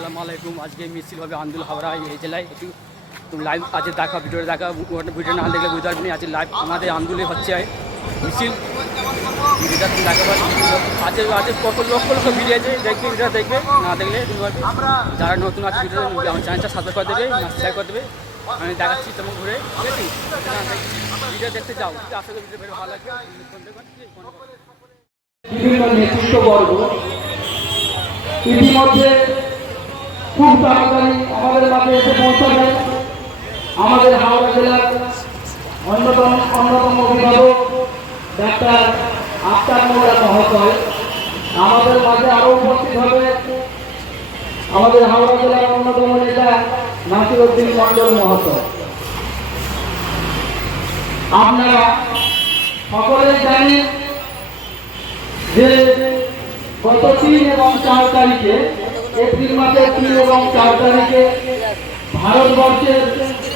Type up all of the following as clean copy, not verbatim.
আসসালামু আলাইকুম। আজকে মিছিল হবে আন্দুল হাওড়া এই জেলায়। একটু লাইভ আজকে দেখা, ভিডিওটা দেখা, ভিডিও না দেখলে বুঝতে পারবেন। আজকে লাইভ আমাদের আন্দোলনে হচ্ছে মিছিল, ভিডিওটা তুমি দেখা পাচ্ছি। আজকে আজকে কত লক্ষ লক্ষ ভিডিও আছে, দেখবে ভিডিওটা দেখবে, না দেখলে তুমি পারবে। যারা নতুন আছে ভিডিও আমার চ্যানেলটা সাবস্ক্রাইব করে দেবে, শেয়ার করে দেবে। আমি দেখাচ্ছি তেমন ঘুরে, ঠিক আছে? ভিডিও দেখতে যাও, আশা করি ভিডিও ভালো লাগবে। বিভিন্ন নেতৃত্ববর্গ ইতিমধ্যে খুব তাড়াতাড়ি আমাদের মাঝে এসে পৌঁছাবে। আমাদের হাওড়া জেলার অন্যতম অভিভাবক ডাক্তার আক্তার মোল্লা মহাশয় আমাদের মাঝে আরো উপস্থিত হবে। আমাদের হাওড়া জেলার অন্যতম নেতা নাসিরউদ্দিন মন্ডল মহাশয়। আপনারা সকলেই জানেন যে গত 3 এবং 4 তারিখে, এপ্রিল মাসের 3 এবং 4 তারিখে ভারতবর্ষের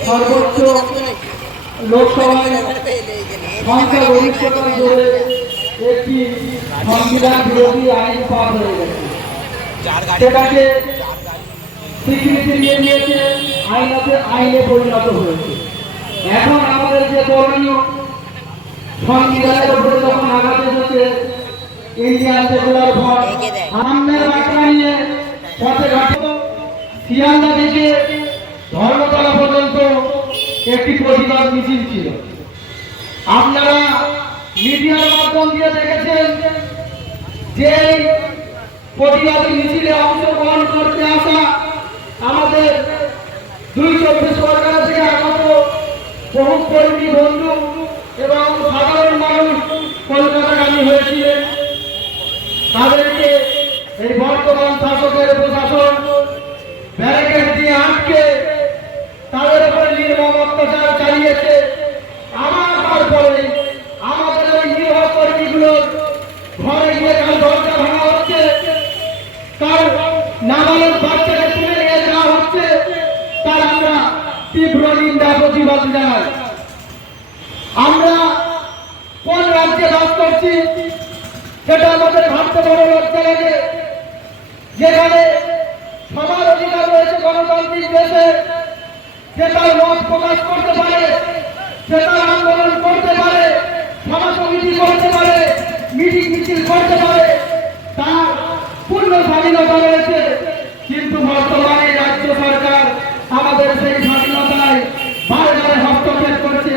সর্বোচ্চ লোকসভায় সংখ্যাগরিষ্ঠতার জোরে একটি সংবিধান বিরোধী আইন পাস হয়ে গেছে। সেটাকে স্বীকৃতি দিয়ে দিয়েছে, আইনে পরিণত হয়েছে। এখন আমাদের যে করণীয়, সংবিধানের উপরে যখন আঘাত এসেছে, ইন্ডিয়ান সেকুলার ফ্রন্ট সামনের বার্তা নিয়ে পথে ঘাটে শিয়ালদা থেকে ধর্মতলা পর্যন্ত একটি প্রতিবাদ মিছিল ছিল। আপনারা মিডিয়ার মাধ্যম দিয়ে দেখেছেন যে প্রতিবাদী মিছিলে অংশগ্রহণ করতে আসা আমাদের 224 সরকার থেকে আগত বহু কর্মী বন্ধু এবং সাধারণ মানুষ কলকাতাগামী হয়েছিলেন। তাদেরকে এই বর্তমান শাসকের প্রশাসন ব্যারিকেড দিয়ে আটকে তাদের উপরে নির্মম অত্যাচার চালিয়েছে। তারপরে আমাদের ওই নিরীহ কর্মীগুলোর ঘরে গিয়ে কাল দরজা ভাঙা হচ্ছে, তার নাবালক বাচ্চাকে তুলে নিয়ে যাওয়া হচ্ছে। তার আমরা তীব্র নিন্দা প্রতিবাদ জানাই। আমরা কোন রাজ্যে বাস করছি সেটা আমাদের ভাবতে বড় লজ্জা লাগে, যেখানে সবার অধিকার রয়েছে গণতান্ত্রিক দেশে। সে তার মত প্রকাশ করতে পারে, সে তার আন্দোলন করতে পারে, সভা সমিতি করতে পারে, মিটিং মিছিল করতে পারে, তার পূর্ণ স্বাধীনতা রয়েছে। কিন্তু বর্তমানে রাজ্য সরকার আমাদের সেই স্বাধীনতায় বারে বারে হস্তক্ষেপ করছে।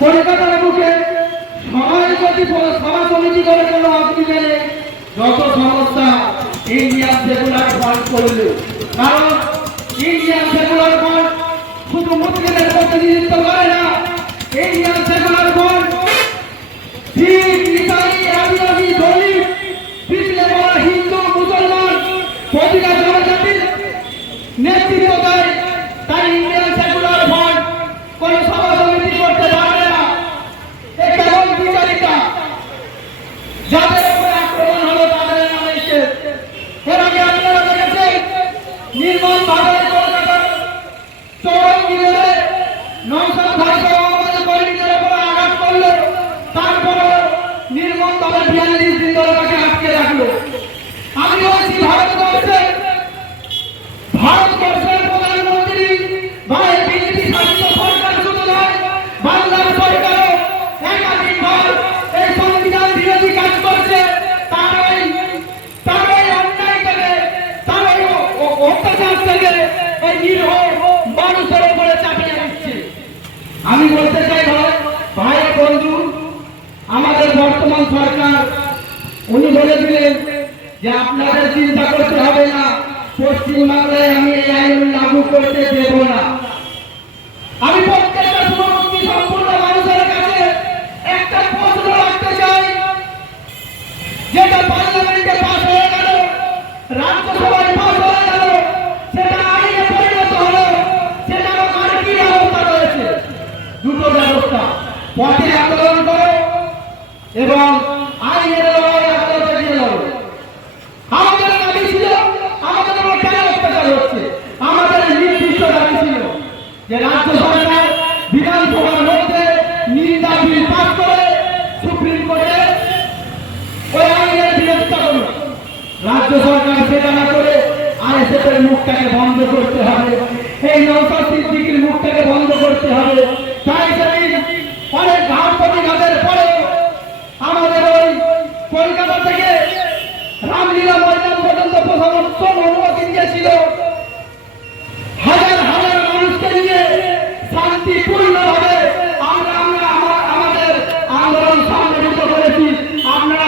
কলকাতার বুকে সভা সমিতি করে কোনো অসুবিধা নেই, যত সমস্যা ইন্ডিয়ান সেকুলার ফ্রন্ট করলে। কারণ ইন্ডিয়ান সেকুলার ফ্রন্ট শুধু মুসলিমদের প্রতিনিধিত্ব করে না, ইন্ডিয়ান সেকুলার ফ্রন্ট শিখ, ইসাই, আদিবাসী, দলিত, পিছলে পড়া হিন্দু, মুসলমান প্রতিটা জনজাতির নেতৃত্ব দেয়। তাই ইন্ডিয়ান সেকুলার ফ্রন্ট কোন সভা সমিতি করতে পারবে না। এ কেমন বিচারিতা? যাদের উপরে আক্রমণ হলো তাদের নামে এর আগে আপনারা দেখেছেন নির্মম ভাবে কলকাতার চৌরঙ্গিরে নৌসাদ ভাইকে আমাদের কর্মীদের উপরে আঘাত করলো। তারপরে নির্মম ভাবে 42 দিন ধরে তাকে আটকে রাখলো। আমি বলছি ভারতবর্ষের প্রধানমন্ত্রী ভাই বিজেপি শাসিত সরকার শুধু নয়, বাংলার সরকারও একাধিকবার এই সংবিধান বিরোধী কাজ করছে। তার এই অন্যায় থেকে, তার এই অত্যাচার থেকে এই নিরীহ মানুষের উপরে চাপিয়ে দিচ্ছে। আমি বলতে চাই ভাই বন্ধু, আমাদের বর্তমান সরকার উনি বলে দিলেন যে আপনাদের চিন্তা করতে হবে না, পশ্চিমবাংলায় আমি এই আইন লাগু করতে দেব না। আমি প্রত্যেকটা শুভমুখী সম্পূর্ণ মানুষের কাছে একটা প্রশ্ন রাখতে চাই, যেটা পার্লামেন্টে পাস হয়ে গেল, রাজ্যসভায় পাস হয়ে গেল, সেটা আইনে পরিণত হলো, সেটা আর কি অবস্থা রয়েছে? দুটো ব্যবস্থা, পথে আন্দোলন করো এবং আইনের লড়াই আদালতে গিয়ে লড়ো। আমাদের দাবি ছিল, আমাদের উপর কেন অত্যাচার হচ্ছে? আমাদের নির্দিষ্ট দাবি ছিল যে রাজ্য সরকার বিধানসভার মধ্যে নিন্দা বিল পাস করে সুপ্রিম কোর্টে ওই আইনের বিরোধিতা করল। রাজ্য সরকার সেটা না করে আইএসএফ এর মুখটাকে বন্ধ করতে হবে, এই নওশাদ সিদ্দিকীর মুখটাকে বন্ধ করতে হবে। তাই সেদিন অনেক ঘাট প্রতিঘাতের পরে আমাদের ওই কলকাতা থেকে রামলীলা ময়দান পর্যন্ত প্রশাসন অনুমতি দিয়েছিল। হাজার হাজার মানুষকে নিয়ে শান্তিপূর্ণভাবে আমরা আমাদের আন্দোলন সংগঠিত করেছি। আপনারা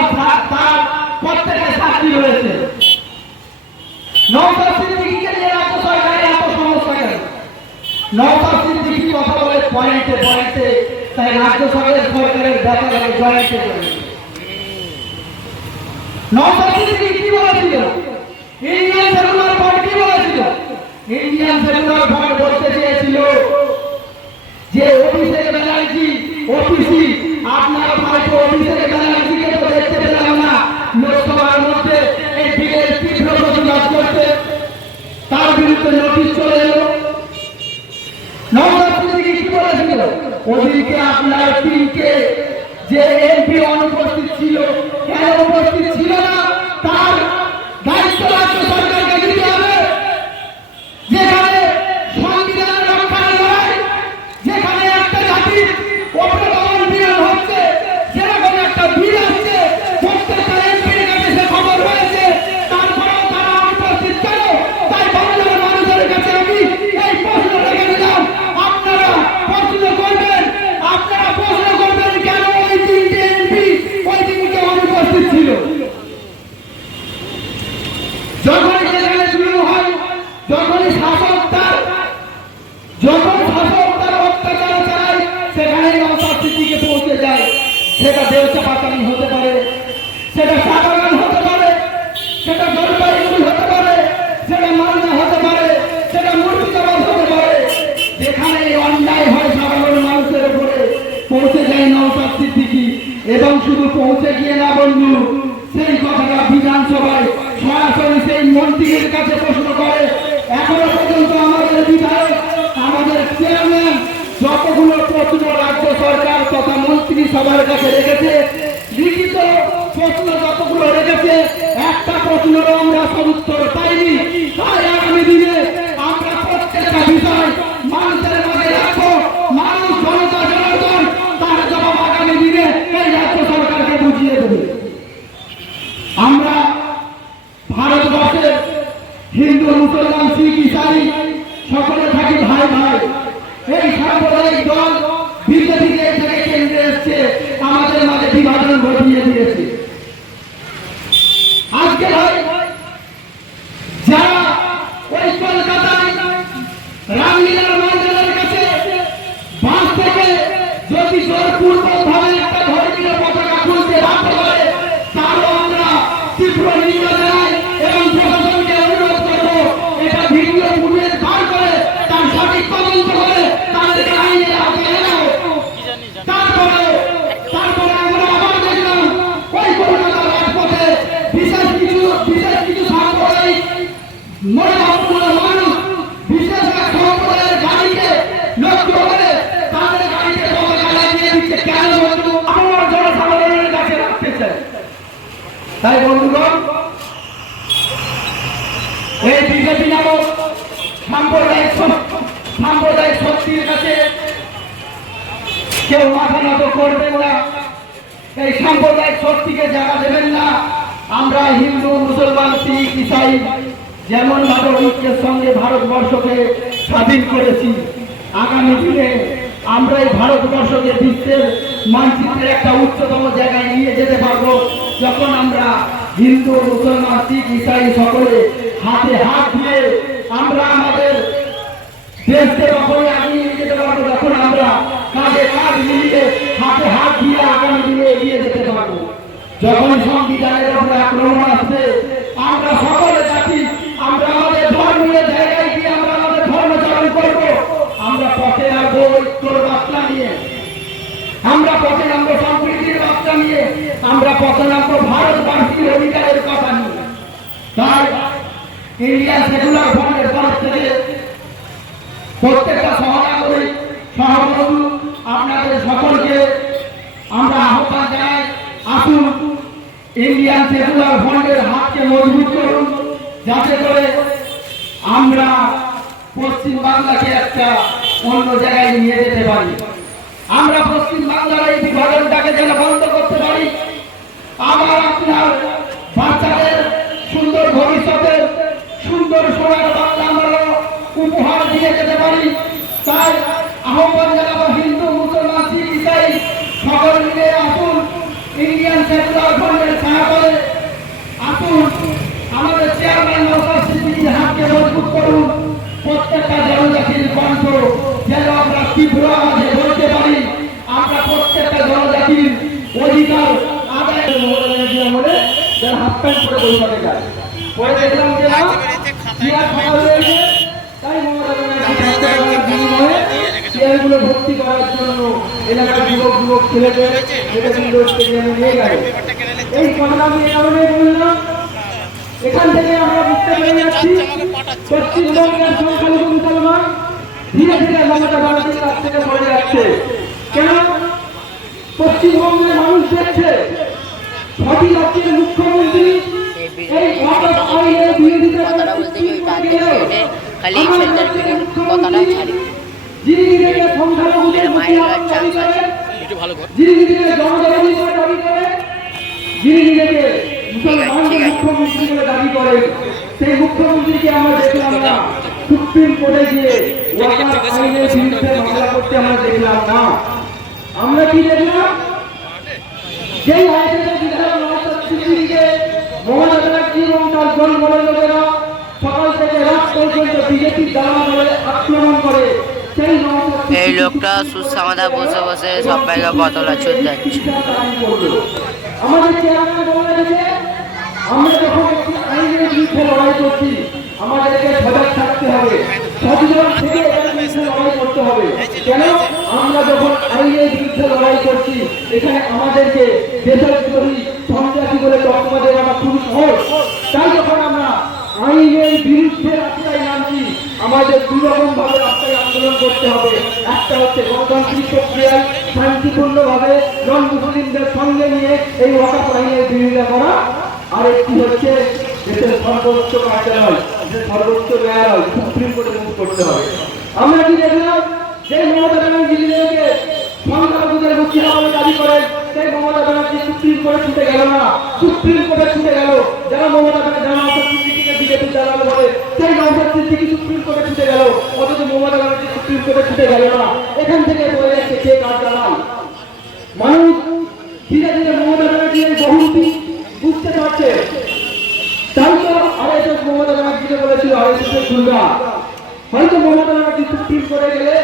তার প্রত্যেকের সাক্ষী রয়েছে। নওশাদ সিদ্দিকীকে নিয়ে রাজ্য সরকারের এত সমস্যা কেন? নওশাদ সিদ্দিকী কথা বলে পয়েন্টে পয়েন্টে, তাই রাজ্য সরকারের ব্যাপারে জয়েন্টে নওশাদ সিদ্দিকী কি বলেছিল? ইন্ডিয়ান সেকুলার ফ্রন্ট কি বলেছিল? ইন্ডিয়ান সেকুলার ফ্রন্ট বলতে চেয়েছিল যে অভিষেক ব্যানার্জি ওপিসি, আপনারা হয়তো অভিষেক ব্যানার্জিকে তো দেখতে পেলাম না লোকসভার মধ্যে এই বিলের তীব্র প্রতিবাদ করতে, তার বিরুদ্ধে নোটিশ চলে এলো। নওশাদ সিদ্দিকী কি বলেছিল? ওদিকে আপনার তিনকে যে এমপি অনুপস্থিত ছিল, কেন উপস্থিত ছিল না তার দায়িত্ব রাজ্য সরকারকে দিতে হবে। যেখানে সংবিধান রক্ষার লড়াই, যেখানে একটা জাতির ওপরে দমন পীড়ন হচ্ছে, সেরকম একটা বিল আসছে, প্রত্যেকটা এমপির কাছে সে খবর রয়েছে, তারপরেও তারা অনুপস্থিত কেন? তাই বাংলার মানুষের কাছে আমি এই প্রশ্ন রেখে দিলাম, আপনারা প্রশ্ন করবেন, আপনারা প্রশ্ন করবেন কেন ওই তিনটে এমপি ওই দিনকে অনুপস্থিত ছিল। যখনই সেখানে শুরু হয়, যখনই শাসক তার অত্যাচার চালায়, সেখানে নওশাদ সিদ্দিকী পৌঁছে যায়। সেটা দেউচা পাতানি হতে পারে, সেটা সাবাগান হতে পারে, সেটা জলপাইগুড়ি হতে পারে, সেটা মালদা হতে পারে, সেটা মুর্শিদাবাদ হতে পারে, যেখানে অন্যায় হয় সাধারণ মানুষের উপরে পৌঁছে যায় নওশাদ সিদ্দিকী। এবং শুধু পৌঁছে গিয়ে না বন্ধু, সেই কথাটা বিধানসভায় সরাসরি সেই মন্ত্রীর কাছে প্রশ্ন করে। এখনো পর্যন্ত আমাদের বিধায়ক, আমাদের চেয়ারম্যান যতগুলো প্রশ্ন রাজ্য সরকার তথা মন্ত্রী সবার কাছে রেখেছে, লিখিত প্রশ্ন যতগুলো রেখেছে, একটা প্রশ্নেরও আমরা সদুত্তর পাইনি। তাই আগামী দিনে আমরা প্রত্যেকটা বিষয় মানুষের মাঝে রাখবো, মানুষ জনতা জনার্দন তার জবাব আগামী দিনে এই রাজ্য সরকারকে বুঝিয়ে দেবে। আমরা ভারতবর্ষের হিন্দু, মুসলমান, শিখ, ইসাই সকলে থাকি ভাই ভাই। এই সাম্প্রদায়িক দল বিজেপি থেকে কেন্দ্রে এসছে, আমাদের মাঝে বিভাজন ঘটিয়ে দিয়েছে। আজকে ভাই যারা ওই কলকাতায় রামলীলার ময়দানের কাছে বাস থেকে যদি জোরপূর্বকভাবে একটা ধর্মীয় পতাকা তুলতে বাধ্য করে, তারও আমরা তীব্র নিন্দা জানাই এবং প্রশাসনকে অনুরোধ করবো এটা ভিডিও ফুটেজ বার করে তার সঠিক তদন্ত করে তাদেরকে আইনের আওতায় এনে তারপরে আমরা আবার দেখলাম ওই কলকাতার রাজপথে বিশেষ কিছু সাম্প্রদায়িক মনোভাবপূর্ণ মানুষ বিশেষ এক সম্প্রদায়ের গাড়িকে লক্ষ্য করে তাদের গাড়িতে পতাকা লাগিয়ে দিচ্ছে। কেন বন্ধু? আমার জনসাধারণের কাছে রাখতে চাই। তাই বন্ধুগণ, এই বিজেপি নামক সাম্প্রদায়িক শক্তির কাছে কেউ মাথা নত করবেন না, এই সাম্প্রদায়িক শক্তিকে জায়গা দেবেন না। আমরা হিন্দু, মুসলমান, শিখ, ইসাই যেমন ভাবে ঐক্যের সঙ্গে ভারতবর্ষকে স্বাধীন করেছি, আগামী দিনে আমরা এই ভারতবর্ষকে বিশ্বের মানচিত্রে একটা উচ্চতম জায়গায় নিয়ে যেতে পারবো, যখন আমরা হিন্দু, মুসলমান, শিখ, ইসাই সকলে হাতে হাত দিয়ে আমরা আমাদের দেশকে তখনই আগিয়ে নিয়ে যেতে পারবো, যখন আমরা কাঁধে কাঁধ মিলিয়ে হাতে হাত দিয়ে আগামী দিনে এগিয়ে যেতে পারবো। যখন সংবিধানের উপরে আক্রমণ আসছে, আমরা সকলে জাতি আমরা আমাদের ধর্মীয় জায়গায় গিয়ে আমরা আমাদের ধর্মচারণ করবো। আমরা পথে আসবো ঐক্যর বার্তা নিয়ে, আমরা পথে নামবো সম্প্রীতির বার্তা নিয়ে, আমরা পথে নামবো ভারতবাসীর অধিকারের কথা নিয়ে। তাই ইন্ডিয়ান সেকুলার ফ্রন্টের তরফ থেকে প্রত্যেকটা সহনাগরিক সহবন্ধু আপনাদের সকলকে আমরা আহ্বান জানাই, আসুন ইন্ডিয়ান সেকুলার ফ্রন্টের হাতকে মজবুত করুন, যাতে করে আমরা পশ্চিম বাংলাকে একটা অন্য জায়গায় নিয়ে যেতে পারি। আমরা পশ্চিম বাংলার এই বিভাজনটাকে যেন বন্ধ করতে পারি। আমার আপনার বাচ্চাদের সুন্দর ভবিষ্যতের সুন্দর সোনার বাংলা আমরা উপহার দিয়ে যেতে পারি। তাই আহ্বান জানাবো হিন্দু মুসলমান শিখ ইসাই সকল মিলে আসুন, ইন্ডিয়ান সেকুলার ফ্রন্টের ছায়া করে আসুন, আমাদের চেয়ারম্যান নওশাদ সিদ্দিকীর হাতকে মজবুত করুন। প্রত্যেকটা জনজাতির কণ্ঠ যেন আমরা তীব্র আওয়াজে বলতে পারি। আমরা প্রত্যেকটা জনজাতির অধিকার আদায় আমলে যারা হাফ প্যান্ট পরে বৈঠকে যায়, পরে দেখলাম যে না চেয়ার ফাঁকা রয়েছে, তাই মমতা ব্যানার্জি বিনিময়ে চেয়ারগুলো ভর্তি করার জন্য এলাকার যুবক ছেলেদের স্টেডিয়ামে নিয়ে গেল। এই কথা আমি এ কারণে বললাম, এখান থেকে আমরা বুঝতে পেরে যাচ্ছি পশ্চিমবঙ্গের সংখ্যালঘু মুসলমান ধীরে ধীরে মমতা ব্যানার্জির কাছ থেকে সরে যাচ্ছে। কেন? পশ্চিমবঙ্গের মানুষ দেখছে ৬টি রাজ্যের মুখ্যমন্ত্রী এই ওয়াকফ আইনের বিরোধিতা যিনি নিজেকে সংখ্যালঘুদের একটু ভালো কর। যিনি নিজেকে জনজাতি বলে দাবি করেন, যিনি নিজেকে মুসলমানদের মুখ্যমন্ত্রী বলে দাবি করেন, সেই মুখ্যমন্ত্রীকে আমরা দেখলাম না সুপ্রিম কোর্টে গিয়ে ওয়াকফ আইনের বিরুদ্ধে মামলা করতে আমরা দেখলাম না। আমরা কি দেখলাম? যেই আইনের বিধায়ক নওশাদ সিদ্দিকীকে মমতা ব্যানার্জি এবং তার দলবলের লোকেরা সকাল থেকে রাত পর্যন্ত বিজেপির দালাল বলে আক্রমণ করে, সেই এই লোকটা সুসমাদা বসে বসে সবাইকে বোতলা ছুট যাচ্ছে। আমাদের চেয়ারম্যান বলে গেছে আমরা যখন একটি আইনের বিরুদ্ধে লড়াই করছি আমাদেরকে সজাগ থাকতে হবে, সচেতন থেকে এর বিরুদ্ধে লড়াই করতে হবে। কেন? আমরা যখন আইনের বিরুদ্ধে লড়াই করছি এখানে আমাদেরকে দেশদ্রোহী সন্ত্রাসী বলে তকমা দেওয়াটা খুবই সহজ। তাই যখন আমরা আইনের বিরুদ্ধে রাস্তায় নামছি আমাদের দুরকম ভাবে রাস্তায় আন্দোলন করতে হবে। একটা হচ্ছে গণতান্ত্রিক প্রক্রিয়ায় শান্তিপূর্ণভাবে নন মুসলিমদের সঙ্গে নিয়ে এই ওয়াকফ আইনের বিরোধিতা করা, আর একটি হচ্ছে দেশের সর্বোচ্চ কার্যালয়, দেশের সর্বোচ্চ ন্যায়ালয় সুপ্রিম কোর্টে মুভ করতে হবে। আমরা কি দেখলাম? যে মমতা ব্যানার্জি নিজেকে সংখ্যালঘুদের মুক্তিরা বলে দাবি করেন, সেই মমতা ব্যানার্জি সুপ্রিম কোর্টে ছুটে গেল না, সুপ্রিম কোর্টে ছুটে গেল যারা মমতা ব্যানার্জি নওশাদ সিদ্দিকীকে বিজেপি দালাল বলে, সেই নওশাদ সিদ্দিকী সুপ্রিম কোর্টে ছুটে গেল, অথচ মমতা ব্যানার্জি সুপ্রিম কোর্টে ছুটে গেল না। এখান থেকে বলে যাচ্ছে কে কার দালাল। মানুষ ধীরে ধীরে মমতা ব্যানার্জির বহুমুখী বুঝতে পারছে। তাই তো আরএসএস মমতা ব্যানার্জিকে বলেছিল আরএসএসের দুর্গা। হয়তো মমতা ব্যানার্জি সুপ্রিম কোর্টে গেলে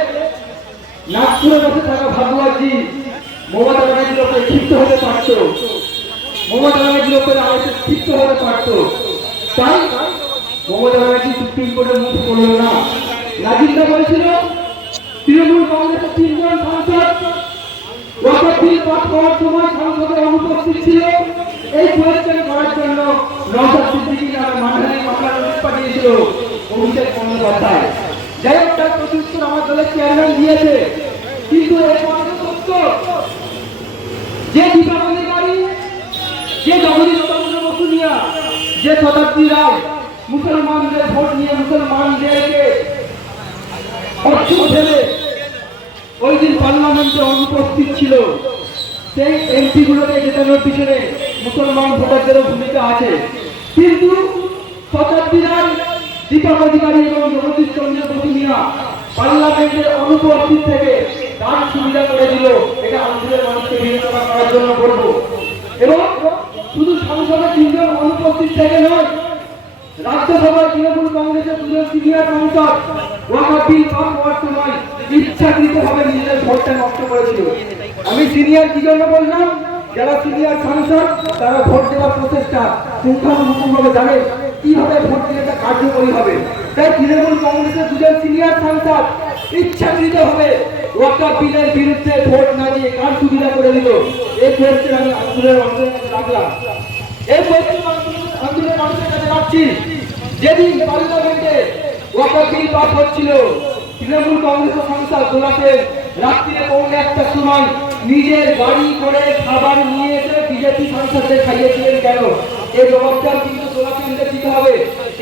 নাগপুরে বসে থাকা ভাগবতজি মমতা ব্যানার্জির ওপরে ক্ষিপ্ত হতে পারত, মমতা ব্যানার্জির ওপরে আরএসএস ক্ষিপ্ত হতে পারত। তাই মমতা ব্যানার্জি সুপ্রিম কোর্টে মুখ করল না। রাজীবদা বলেছিল তৃণমূল কংগ্রেসের ৩ জন সাংসদ ওয়াকফ বিল পাস করার সময় সংসদে অনুপস্থিত ছিল। এই কোয়েশ্চেন করার জন্য নওশাদ সিদ্দিকী নামে মানহানি মামলা নোটিশ পাঠিয়েছিল অভিষেক বন্দ্যোপাধ্যায়। যাই হোক, তার প্রত্যুত্তর আমার দলের চেয়ারম্যান দিয়েছে। কিন্তু একমাত্র সত্য যে দীপাবলি বাড়ি, যে জগদীশ চন্দ্র বসুনিয়া, যে শতাব্দী রায় মুসলমানদের ভোট নিয়ে মুসলমানদেরকে অর্থ ফেলে ওই দিন পার্লামেন্টে অনুপস্থিত ছিল, সেই এমপি গুলোকে জেতানোর পিছনে মুসলমান ভোটারদেরও ভূমিকা আছে। কিন্তু শতাব্দী রায়, দীপক অধিকারী এবং জগদীশ চন্দ্র বসুনিয়া পার্লামেন্টের অনুপস্থিত থেকে তার সুবিধা করে দিল। এটা আন্দোলনের মানুষকে বিবেচনা করার জন্য করবো। এবং শুধু সংসদে ৩ জন অনুপস্থিত থেকে নয়, রাজ্যসভার তৃণমূল কংগ্রেসের 2 জন সিনিয়র সাংসদ ওয়াকফ বিল পাস হওয়ার সময় ইচ্ছাকৃতভাবে নিজেদের ভোটটা নষ্ট করেছিল। আমি সিনিয়র কি জন্য বললাম? যারা সিনিয়র সাংসদ তারা ভোট দেওয়ার প্রচেষ্টা পুঙ্খানুপুঙ্খভাবে জানে কিভাবে ভোট দিলে তা কার্যকরী হবে। তাই তৃণমূল কংগ্রেসের 2 জন সিনিয়র সাংসদ ইচ্ছাকৃতভাবে ওয়াকফ বিলের বিরুদ্ধে ভোট না দিয়ে কার সুবিধা করে দিল। এই কোয়েশ্চেন আমি আন্দোলনের অন্তরে রাখলাম। এই কোয়েশ্চেন আন্দোলনের মানুষের কাছে রাখছি। যেদিন পার্লামেন্টে ওয়াকফ বিল পাস হচ্ছিল, তৃণমূল কংগ্রেসের সাংসদ দোলাসেন রাত্রিরে 1:15টার সময় নিজের গাড়ি করে খাবার নিয়ে এসে বিজেপি সাংসদদের খাইয়েছিলেন। কেন? এই জবাবটা কিন্তু দোলাসেনকে দিতে হবে।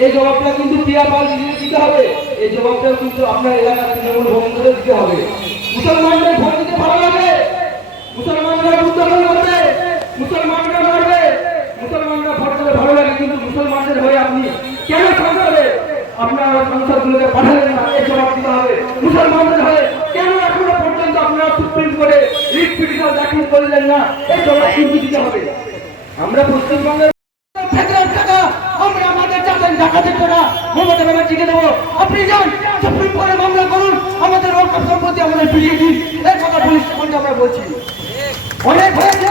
এই জবাবটা কিন্তু প্রিয়া পাল দিতে হবে। এই জবাবটাও কিন্তু আপনার এলাকার তৃণমূল ভোটারদের দিতে হবে। মুসলমানদের ভোট দিতে ভালো লাগে, মুসলমানরা উদ্যোগন করবে, মুসলমানরা মারবে, মুসলমানরা ভোট দিতে ভালো লাগে, কিন্তু মুসলমানদের হয়ে আপনি কেন সংসদে আপনার সংসদগুলোকে পাঠালেন না? এই জবাব দিতে হবে। মুসলমানদের হয়ে কেন এখনো পর্যন্ত আপনারা সুপ্রিম কোর্টে রিট পিটিশন দাখিল করলেন না? এই জবাব কিন্তু দিতে হবে। আমরা পশ্চিমবঙ্গের আমরা আমাদের চাষের ডাকাতের টাকা মমতা ব্যানার্জিকে দেবো। আপনি যান সুপ্রিম কোর্টে মামলা করুন, আমাদের ওয়াকফ সম্পত্তি আমাদের ফিরিয়ে দিন। এই কথা পুলিশ সম্বন্ধে আমরা বলছি। অনেক হয়েছে,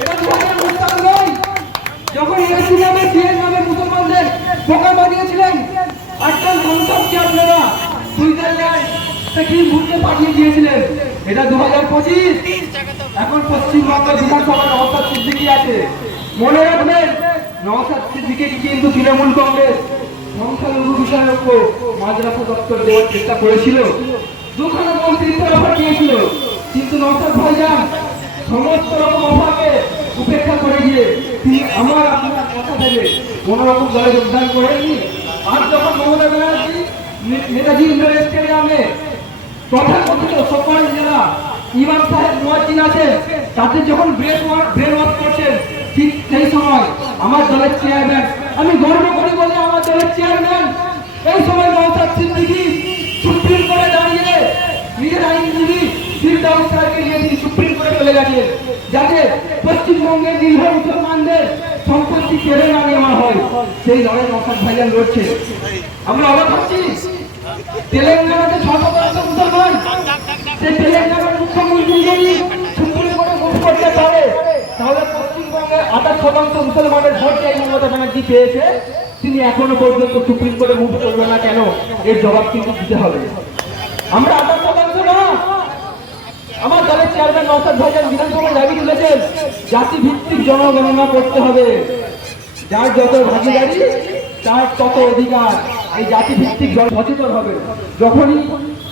এটা 2000 নয়। যখন এসি নামে সিএন নামে মুসলমানদের বোকা বানিয়েছিলেন, আজকাল সংসদকে আপনারা সুইজারল্যান্ড থেকে ঘুরতে পাঠিয়ে দিয়েছিলেন। এটা 2025। এখন পশ্চিমবঙ্গ বিধানসভার নওশাদ সিদ্দিকী আছে। মনে রাখবেন, নওশাদ সিদ্দিকী কিন্তু তৃণমূল কংগ্রেস সংখ্যালঘু বিষয়ের উপর মাদ্রাসা দপ্তর দেওয়ার চেষ্টা করেছিল, দুখানা মন্ত্রিত্বের অফার দিয়েছিল, কিন্তু নওশাদ ভাইজান সমস্ত রকম অফারকে উপেক্ষা করে গিয়ে তিনি আমার আপনার কথা ভেবে কোন রকম দলে যোগদান করেননি। আর যখন মমতা ব্যানার্জি নেতাজি ইন্ডোর স্টেডিয়ামে তথাকথিত সকল জেলা ইমাম সাহেব মুয়াজ্জিন আছে, তাদের যখন ব্রেন ওয়াশ করছেন, ঠিক সেই সময় আমার দলের চেয়ারম্যান, আমি গর্ব করি বলে আমার দলের চেয়ারম্যান, এই সময় নওশাদ সিদ্দিকী সুপ্রিম কোর্টে দাঁড়িয়ে নিজের আইনজীবী ফিরদাউস স্যারকে নিয়ে তিনি সুপ্রিম কোর্টে চলে গেছেন, যাতে পশ্চিমবঙ্গের নির্ভর মুসলমানদের সম্পত্তি কেড়ে না নেওয়া হয়। সেই লড়াই নওশাদ ভাইজান লড়ছে। আমরা অবাক হচ্ছি, তেলেঙ্গানাতে 6% মুসলমান, সেই তেলেঙ্গানার মুখ্যমন্ত্রী যদি সুপ্রিম কোর্টে মুখ করতে পারে, তাহলে পশ্চিমবঙ্গের 28% মুসলমানের ভোট যে মমতা ব্যানার্জি পেয়েছে, তিনি এখনো পর্যন্ত সুপ্রিম কোর্টে মুভ করবে না কেন? এর জবাব কিন্তু দিতে হবে। আমরা 28% না। আমার দলের চেয়ারম্যান নওশাদ ভাইজান বিধানসভায় দাবি তুলেছেন, জাতি ভিত্তিক জনগণনা করতে হবে, যার যত ভাগিদারি তার তত অধিকার। এই জাতি ভিত্তিক সচেতন হবে। যখনই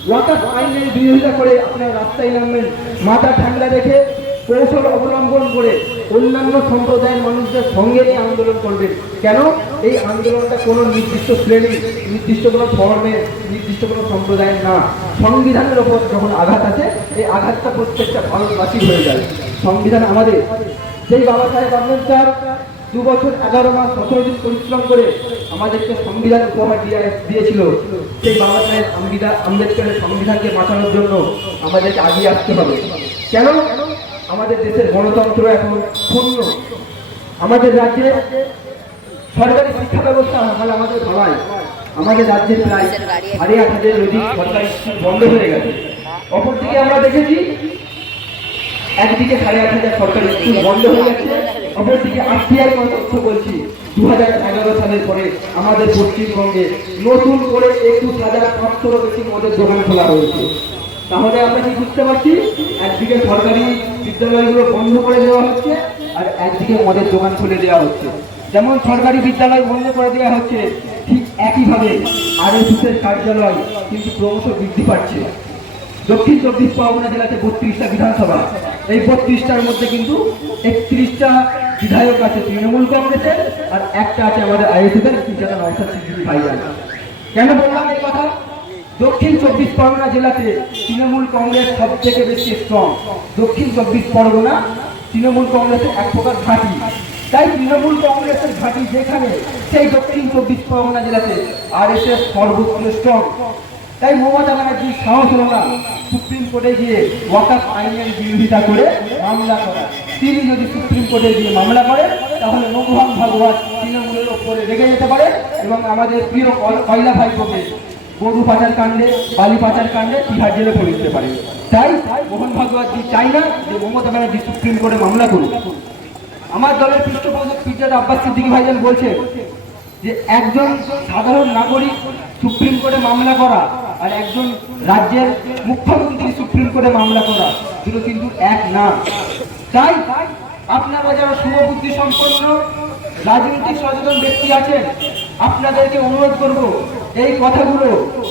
ওয়াকফ আইনের বিরোধিতা করে আপনার রাস্তায় নামবেন, মাথা ঠান্ডা রেখে কৌশল অবলম্বন করে অন্যান্য সম্প্রদায়ের মানুষদের সঙ্গে নিয়ে আন্দোলন করবেন। কেন? এই আন্দোলনটা কোনো নির্দিষ্ট শ্রেণী, নির্দিষ্ট কোনো ধর্মের, নির্দিষ্ট কোনো সম্প্রদায়ের না। সংবিধানের ওপর যখন আঘাত আছে, এই আঘাতটা প্রত্যেকটা ভারতবাসী হয়ে যায়। সংবিধান আমাদের, সেই বাবা সাহেব আম্বেদকর 2 বছর 11 মাস 17 দিন পরিশ্রম করে আমাদেরকে সংবিধান উপহার দিয়েছিল। সেই বাবা সাহেব আম্বেদকরের সংবিধানকে বাঁচানোর জন্য আমাদেরকে আগিয়ে আসতে হবে। কেন? আমাদের দেশের গণতন্ত্র এখন শূন্য। আমাদের রাজ্যে সরকারি শিক্ষা ব্যবস্থা আমাদের ভাবায় আমাদের রাজ্যের প্রায় 8,500 অধিক সরকারি স্কুল বন্ধ হয়ে গেছে। অপরদিকে আমরা দেখেছি, একদিকে 8,500 সরকারি স্কুল বন্ধ হয়ে গেছে, অপরদিকে RTI তথ্য বলছি 2011 সালের পরে আমাদের পশ্চিমবঙ্গে নতুন করে 21,500 বেশি মদের দোকান খোলা হয়েছে। তাহলে আমরা কি বুঝতে পারছি? একদিকে সরকারি বিদ্যালয়গুলো বন্ধ করে দেওয়া হচ্ছে, আর একদিকে মদের দোকান খুলে দেওয়া হচ্ছে। যেমন সরকারি বিদ্যালয় বন্ধ করে দেওয়া হচ্ছে, ঠিক একইভাবে RSS-এর কার্যালয় কিন্তু ক্রমশ বৃদ্ধি পাচ্ছে। দক্ষিণ 24 পরগনা জেলাতে 32টা বিধানসভা, এই 32টার মধ্যে কিন্তু 31টা বিধায়ক আছে তৃণমূল কংগ্রেসের, আর একটা আছে আমাদের ISS-এর যেটা নওশাদ সিদ্দিকী ভাইজান। কেন বললাম এই কথা? দক্ষিণ 24 পরগনা জেলাতে তৃণমূল কংগ্রেস সব থেকে বেশি স্ট্রং। দক্ষিণ 24 পরগনা তৃণমূল কংগ্রেসের এক প্রকার ঘাঁটি, তাই তৃণমূল কংগ্রেসের ঘাঁটি যেখানে, সেই দক্ষিণ 24 পরগনা জেলাতে RSS সর্বোচ্চ স্ট্রং। তাই মমতা ব্যানার্জি সাহস হল না সুপ্রিম কোর্টে গিয়ে ওয়াকফ আইনের বিরোধিতা করে মামলা করা। তিনি যদি সুপ্রিম কোর্টে গিয়ে মামলা করেন, তাহলে মোহন ভাগবত তৃণমূলের ওপরে রেগে যেতে পারে এবং আমাদের প্রিয় কয়লা ভাইপোকে গরু পাচার কাণ্ডে, বালি পাচার কাণ্ডে তিহার জেলে ভরে দিতে পারে। তাই মোহন ভাগবত চাই না যে মমতা ব্যানার্জি সুপ্রিম কোর্টে মামলা করুন। আমার দলের পৃষ্ঠপোষক পীরজাদা আব্বাস সিদ্দিকী ভাইজান বলছে যে একজন সাধারণ নাগরিক সুপ্রিম কোর্টে মামলা করা আর একজন রাজ্যের মুখ্যমন্ত্রী সুপ্রিম কোর্টে মামলা করা, দুটো কিন্তু এক না। তাই আপনারা যারা শুভবুদ্ধি সম্পন্ন রাজনৈতিক সচেতন ব্যক্তি আছেন, আপনাদেরকে অনুরোধ করব, এই কথাগুলো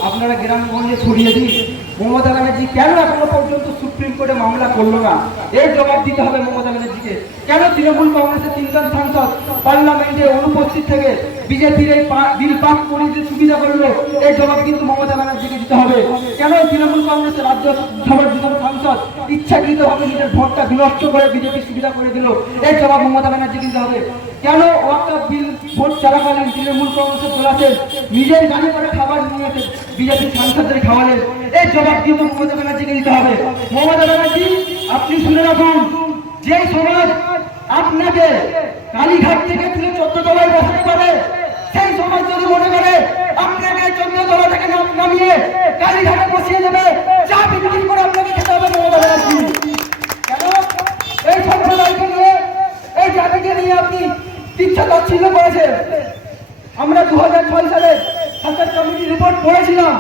আপনারা গ্রামগঞ্জে ছড়িয়ে দিন। মমতা ব্যানার্জি কেন এখনো পর্যন্ত সুপ্রিম কোর্টে মামলা করলো না? এর জবাব দিতে হবে মমতা ব্যানার্জিকে। কেন তৃণমূল কংগ্রেসের 3 জন সাংসদ পার্লামেন্টে অনুপস্থিত উপস্থিত থেকে বিজেপির এই বিল পাস করে দিতে সুবিধা করলো, এই জবাব কিন্তু মমতা ব্যানার্জিকে দিতে হবে। কেন তৃণমূল কংগ্রেসের রাজ্য সভার দুজন সাংসদ ইচ্ছাকৃতভাবে নিজের ভোটটা বিনষ্ট করে বিজেপি সুবিধা করে দিল, এই জবাব মমতা ব্যানার্জিকে দিতে হবে। কেন ওয়াকফ বিল ভোট চলাকালীন তৃণমূল কংগ্রেসের দলাতে নিজের গাড়ি করে খাবার নিয়ে এসে বিজেপির সাংসদদের খাওয়ালেন, এই জবাব কিন্তু মমতা ব্যানার্জিকে দিতে হবে। মমতা ব্যানার্জি, আপনি শুনে রাখুন, যে সমাজ আপনাকে কালীঘাট থেকে তুলে 14 তলায় বসাতে পারে, সেই সমাজ যদি মনে করে আপনাকে 14 তলা থেকে নামিয়ে কালীঘাটে বসিয়ে দেবে, চা বিক্রি করে আপনাকে খেতে হবে মমতা ব্যানার্জি। কেন এই সম্প্রদায়কে নিয়ে, এই জাতিকে নিয়ে আপনি ইচ্ছা তাচ্ছিল্য করেছেন? আমরা 2006 সালে সার্চ কমিটি রিপোর্ট পড়েছিলাম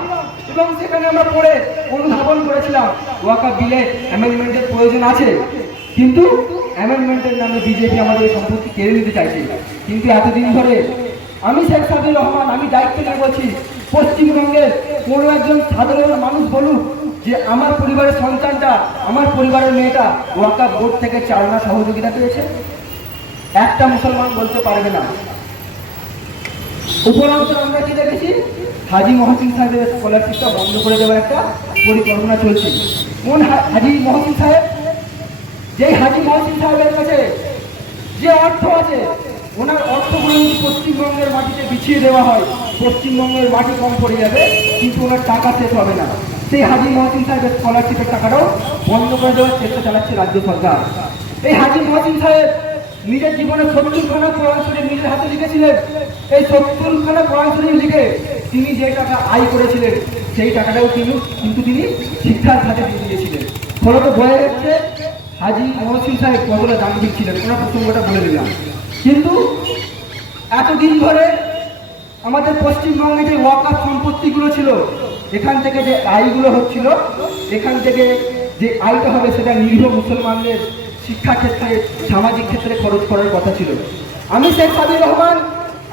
এবং সেখানে আমরা পড়ে অনুধাবন করেছিলাম ওয়াকফ বিলে অ্যামেন্ডমেন্টের প্রয়োজন আছে, কিন্তু অ্যামেন্ডমেন্টের নামে বিজেপি আমাদের সম্পত্তি কেড়ে নিতে চাইছে। কিন্তু এতদিন ধরে আমি শেখ সাবির রহমান, আমি দায়িত্ব নিয়ে বলছি, পশ্চিমবঙ্গের কোনো একজন সাধারণ মানুষ বলুক যে আমার পরিবারের সন্তানটা, আমার পরিবারের মেয়েটা ওয়াকফ বোর্ড থেকে 4 আনা সহযোগিতা পেয়েছে? একটা মুসলমান বলতে পারবে না। উপরন্তু আমরা কি দেখেছি, হাজি মহসিন সাহেবের স্কলারশিপটা বন্ধ করে দেওয়ার একটা পরিকল্পনা চলছে। কোন হাজি মহসিন সাহেব? যেই হাজি মহসিন সাহেবের কাছে যে অর্থ আছে, ওনার অর্থগুলো যদি পশ্চিমবঙ্গের মাটিতে বিছিয়ে দেওয়া হয়, পশ্চিমবঙ্গের মাটি কম পড়ে যাবে, কিন্তু ওনার টাকা শেষ হবে না। সেই হাজি মহসিন সাহেবের স্কলারশিপের টাকাটাও বন্ধ করে দেওয়ার চেষ্টা চালাচ্ছে রাজ্য সরকার। এই হাজি মহসিন সাহেব নিজের জীবনে 70খানা কোরআন শরীফ নিজের হাতে লিখেছিলেন। এই 70খানা কোরআন শরীফ লিখে তিনি যে টাকা আয় করেছিলেন, সেই টাকাটাও কিন্তু তিনি শিক্ষার খাতে দিয়ে দিয়েছিলেন। ফলত বয়ে যাচ্ছে হাজি মহসিন সাহেব কতটা দাম দিচ্ছিলেন, ওনার প্রসঙ্গটা বলে দিলাম। কিন্তু এতদিন ধরে আমাদের পশ্চিমবঙ্গে যে ওয়াকফ সম্পত্তিগুলো ছিল, এখান থেকে যে আয়গুলো হচ্ছিল, এখান থেকে যে আয়টা হবে সেটা নিরীহ মুসলমানদের শিক্ষা ক্ষেত্রে, সামাজিক ক্ষেত্রে খরচ করার কথা ছিল। আমি শেখ সাবির রহমান,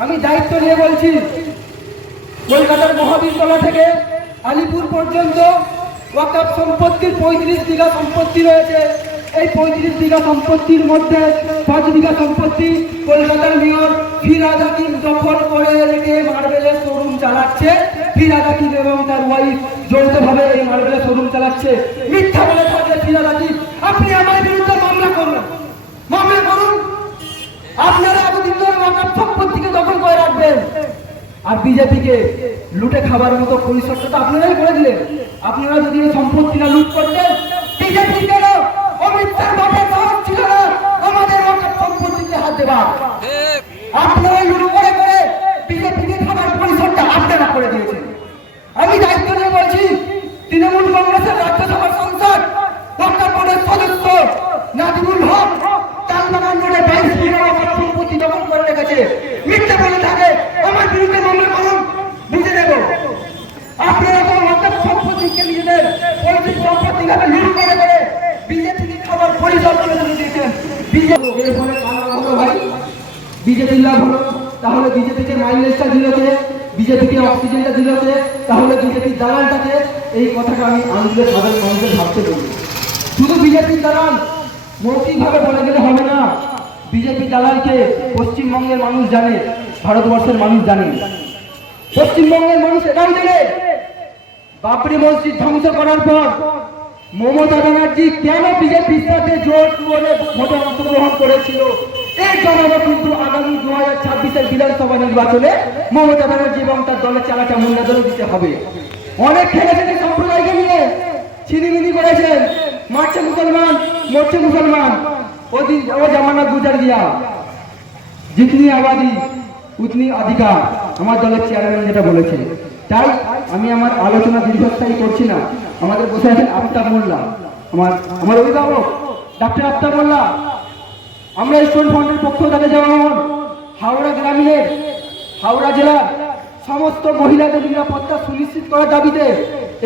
আমি দায়িত্ব নিয়ে বলছি, কলকাতার মহাবীরতলা থেকে আলিপুর পর্যন্ত ওয়াকফ সম্পত্তির 35 বিঘা সম্পত্তি রয়েছে। এই 35 বিঘা সম্পত্তির মধ্যে 5 বিঘা সম্পত্তি কলকাতার মেয়র ফিরহাদ হাকিম দখল করে রেখে মার্বেলের শোরুম চালাচ্ছে। ফিরহাদ হাকিম এবং তার ওয়াইফ যৌথভাবে এই মার্বেলের শোরুম চালাচ্ছে। মিথ্যা বলে থাকলে ফিরহাদ হাকিম, আপনি আমার বিরুদ্ধে মামলা করুন, মামলা করুন। আপনারা এতদিন ধরে ওয়াকফ সম্পত্তিকে দখল করে রাখবেন, আর বিজেপিকে লুটে খাবার মতো পরিসরটা আপনারাই করে দিলেন। আপনারা যদি এই সম্পত্তিটা লুট করতেন, বিজেপি কেন অমিত শাহ বাপের সাহস ছিল না আমাদের ওয়াকফ সম্পত্তিতে হাত দেবার? আপনারা লুট করে করে বিজেপিকে খাবার পরিসরটা আপনারা করে দিয়েছেন। আমি দায়িত্ব নিয়ে বলছি, তৃণমূল কংগ্রেসের রাজ্যসভার সাংসদ ওয়াকফ বোর্ডের সদস্য নাজিবুল হক তালবাগান রোডে 22 বিঘা ওয়াকফ সম্পত্তি দখল করে রেখেছে। মিথ্যা বলে থাকে, আমার বিরুদ্ধে মামলা করুন, বুঝে নেব। আপনারা তো ওয়াকফ সম্পত্তিকে নিজেদের পৈতৃক সম্পত্তি ভাবে লুট করে করে বিজেপিকে খাবার পরিকল্পনা করে দিয়েছেন। বিজেপি এর ফলে কালো হলো ভাই, বিজেপির লাভ হলো, তাহলে বিজেপিকে মাইলেজটা দিল কে? বিজেপিকে অক্সিজেনটা দিল কে? তাহলে বিজেপির দালালটাকে? এই কথাটা আমি আন্দোলনের সাধারণ মানুষদের ভাবতে বলি। শুধু বিজেপির দালাল মৌখিকভাবে বলে গেলে হবে না। বিজেপি দালালকে পশ্চিমবঙ্গের মানুষ জানে, ভারতবর্ষের মানুষ জানে। পশ্চিমবঙ্গের মানুষ এটাও জানে, বাবরি মসজিদ ধ্বংস করার পর মমতা ব্যানার্জি কেন বিজেপির সাথে জোট করে ভোটে অংশগ্রহণ করেছিল। এই জবাবও কিন্তু আগামী 2026-এর বিধানসভা নির্বাচনে মমতা ব্যানার্জি এবং তার দলের চালাটা মুন্ডা দলে দিতে হবে। অনেক খেলেছেন এই সম্প্রদায়কে নিয়ে, ছিনিমিনি করেছেন, মারছে মুসলমান, মরছে মুসলমান। ও জামানা গুজার গিয়া, জিতনি আবাদি উতনি অধিকার, আমার দলের চেয়ারম্যান যেটা বলেছে। তাই আমি আমার আলোচনা দীর্ঘস্থায়ী করছি না। আমাদের বসে আছেন আফতাব মোল্লা, আমার অভিভাবক ডাক্তার আফতাব মোল্লা। আমরা স্টোন ফান্ডের পক্ষ থেকে যেমন হাওড়া গ্রামীণের, হাওড়া জেলার সমস্ত মহিলাদের নিরাপত্তা সুনিশ্চিত করার দাবিতে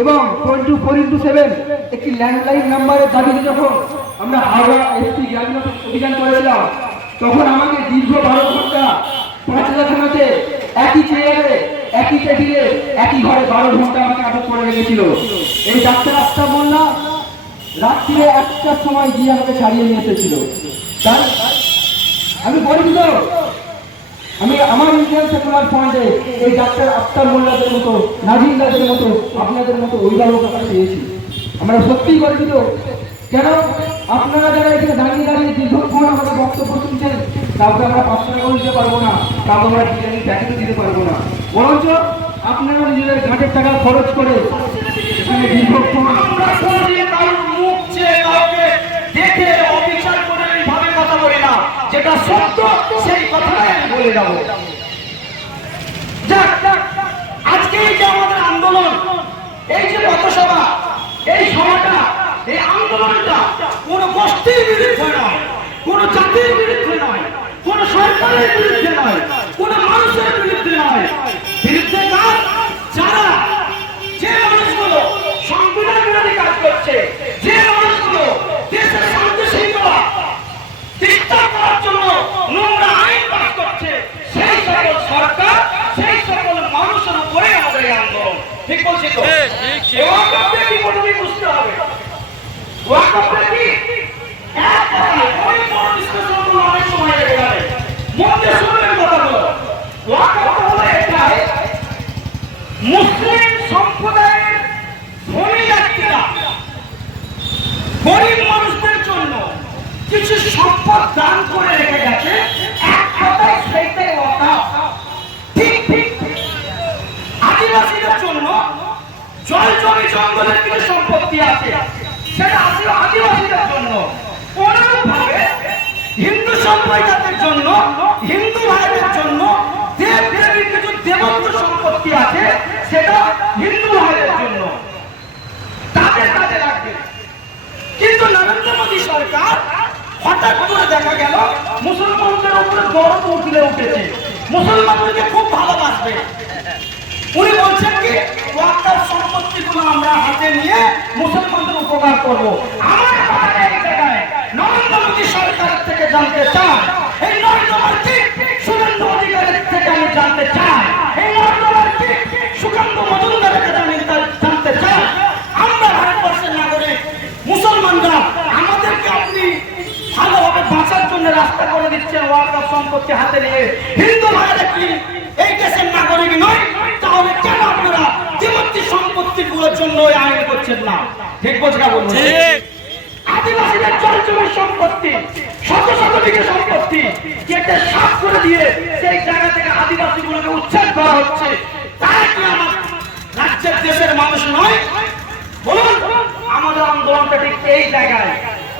এবং 24x7 একটি ল্যান্ডলাইন নাম্বারের দাবিতে যখন আমরা হাওড়া এসপি গ্রামীণ অভিযান করেছিলাম, তখন আমাকে দীর্ঘ 12 ঘন্টা 5 থানাতে একই চেয়ারে, একই টেবিলে, একই ঘরে 12 ঘন্টা আমাকে আটক করে রেখেছিল। এই ডাক্তার আফতাব মোল্লা রাত্রিরে 1টার সময় গিয়ে আমাকে ছাড়িয়ে নিয়ে এসেছিল। তাই আমি বলি তো, আমি আমার ইন্ডিয়ান সেকুলার ফ্রন্টে এই ডাক্তার আফতার মোল্লাদের মতো, নাজিমদাদের মতো, আপনাদের মতো অভিভাবক আমরা পেয়েছি। আমরা সত্যিই গর্বিত। কেন আপনারা যারা এখানে দাঁড়িয়ে দাঁড়িয়ে দীর্ঘক্ষণ আমাদের বক্তব্য শুনছেন, কাউকে আমরা 5 টাকাও দিতে পারবো না, কাউকে আমরা বিরিয়ানি প্যাকেটও দিতে পারবো না। বরঞ্চ আপনারা নিজেদের ঘাটের টাকা খরচ করে এখানে দীর্ঘক্ষণ আমরা কোনোদিন কারোর মুখ চেয়ে কাউকে দেখে অবিচার করে এইভাবে কথা বলি না। যেটা সত্য সেই কথাই আমি বলে যাব। যাক, আজকে এই যে আমাদের আন্দোলন, এই যে পথসভা, এই সভাটা, এই আন্দোলনটা কোন গোষ্ঠীর বিরুদ্ধে নয়, কোন জাতির বিরুদ্ধে নয়, কোন সরকারের বিরুদ্ধে নয়, কোন মানুষের বিরুদ্ধে নয়। বিরুদ্ধে কাজ যারা, যে মানুষগুলো সংবিধান বিরোধী কাজ করছে, যে মানুষগুলো দেশের শান্তি শৃঙ্খলা ডিস্টার্ব করার জন্য নোংরা আইন পাস করছে, সেই সকল সরকার, সেই সকল মানুষের উপরে আমাদের এই আন্দোলন। ঠিক বলছি তো? ওয়াকফটা কি প্রথমে বুঝতে হবে। ওয়াকফটা কি? এক কথা, অনেক বড় ডিসকাশন হলো, অনেক সময় লেগে যাবে। মন দিয়ে শুনবেন কথাগুলো। ওয়াকফটা হলো এটাই, মুসলিম সম্প্রদায়ের ধনী ব্যক্তিরা গরিব মানুষদের জন্য কিছু সম্পদ দান করে রেখে গেছে। এক কথায় সেইটাই ওয়াকফ। ঠিক ঠিক। আদিবাসীদের জন্য জল জমি জঙ্গলের কিছু সম্পত্তি আছে, সেটা আদিবাসীদের জন্য। অনুরূপভাবে হিন্দু সম্প্রদায়ের জন্য, হিন্দু ভাইদের জন্য দেব দেবীর কিছু দেবত্ব সম্পত্তি আছে, সেটা হিন্দু ভাইদের জন্য, তাদের কাজে লাগবে। কিন্তু নরেন্দ্র মোদী সরকার হঠাৎ করে দেখা গেল মুসলমানদের উপরে দরদ উঠলে উঠেছে, মুসলমানদেরকে খুব ভালোবাসবে। উনি বলছেন কি, ওয়াকফ সম্পত্তিগুলো আমরা হাতে নিয়ে মুসলমানদের উপকার করব। আমার কথা এই জায়গায় নরেন্দ্র মোদী সরকারের থেকে জানতে চাই, এই নরেন্দ্র মোদী শুভেন্দু অধিকারীর থেকে আমি জানতে চাই, এই নরেন্দ্র মোদী সুকান্ত মজুমদারের থেকে আমি জানতে চাই, আমরা ভারতবর্ষের নাগরিক মুসলমানরা, আমাদেরকে আপনি ভালোভাবে বাঁচার জন্য রাস্তা করে দিচ্ছেন ওয়াকফ সম্পত্তি হাতে নিয়ে। হিন্দু ভাইরা কি এই দেশের নাগরিক নয়? তাহলে কেন আপনারা দেবত্ব সম্পত্তিগুলোর জন্য আইন করছেন না? ঠিক বোঝা বলছেন? আদিবাসীদের জল জমির সম্পত্তি, শত শত বিঘে সম্পত্তি কেটে সাফ করে দিয়ে সেই জায়গা থেকে আদিবাসীগুলোকে উচ্ছেদ করা হচ্ছে। তারা কি আমার রাজ্যের দেশের মানুষ নয়? বলুন, আমাদের আন্দোলনটা ঠিক এই জায়গায়।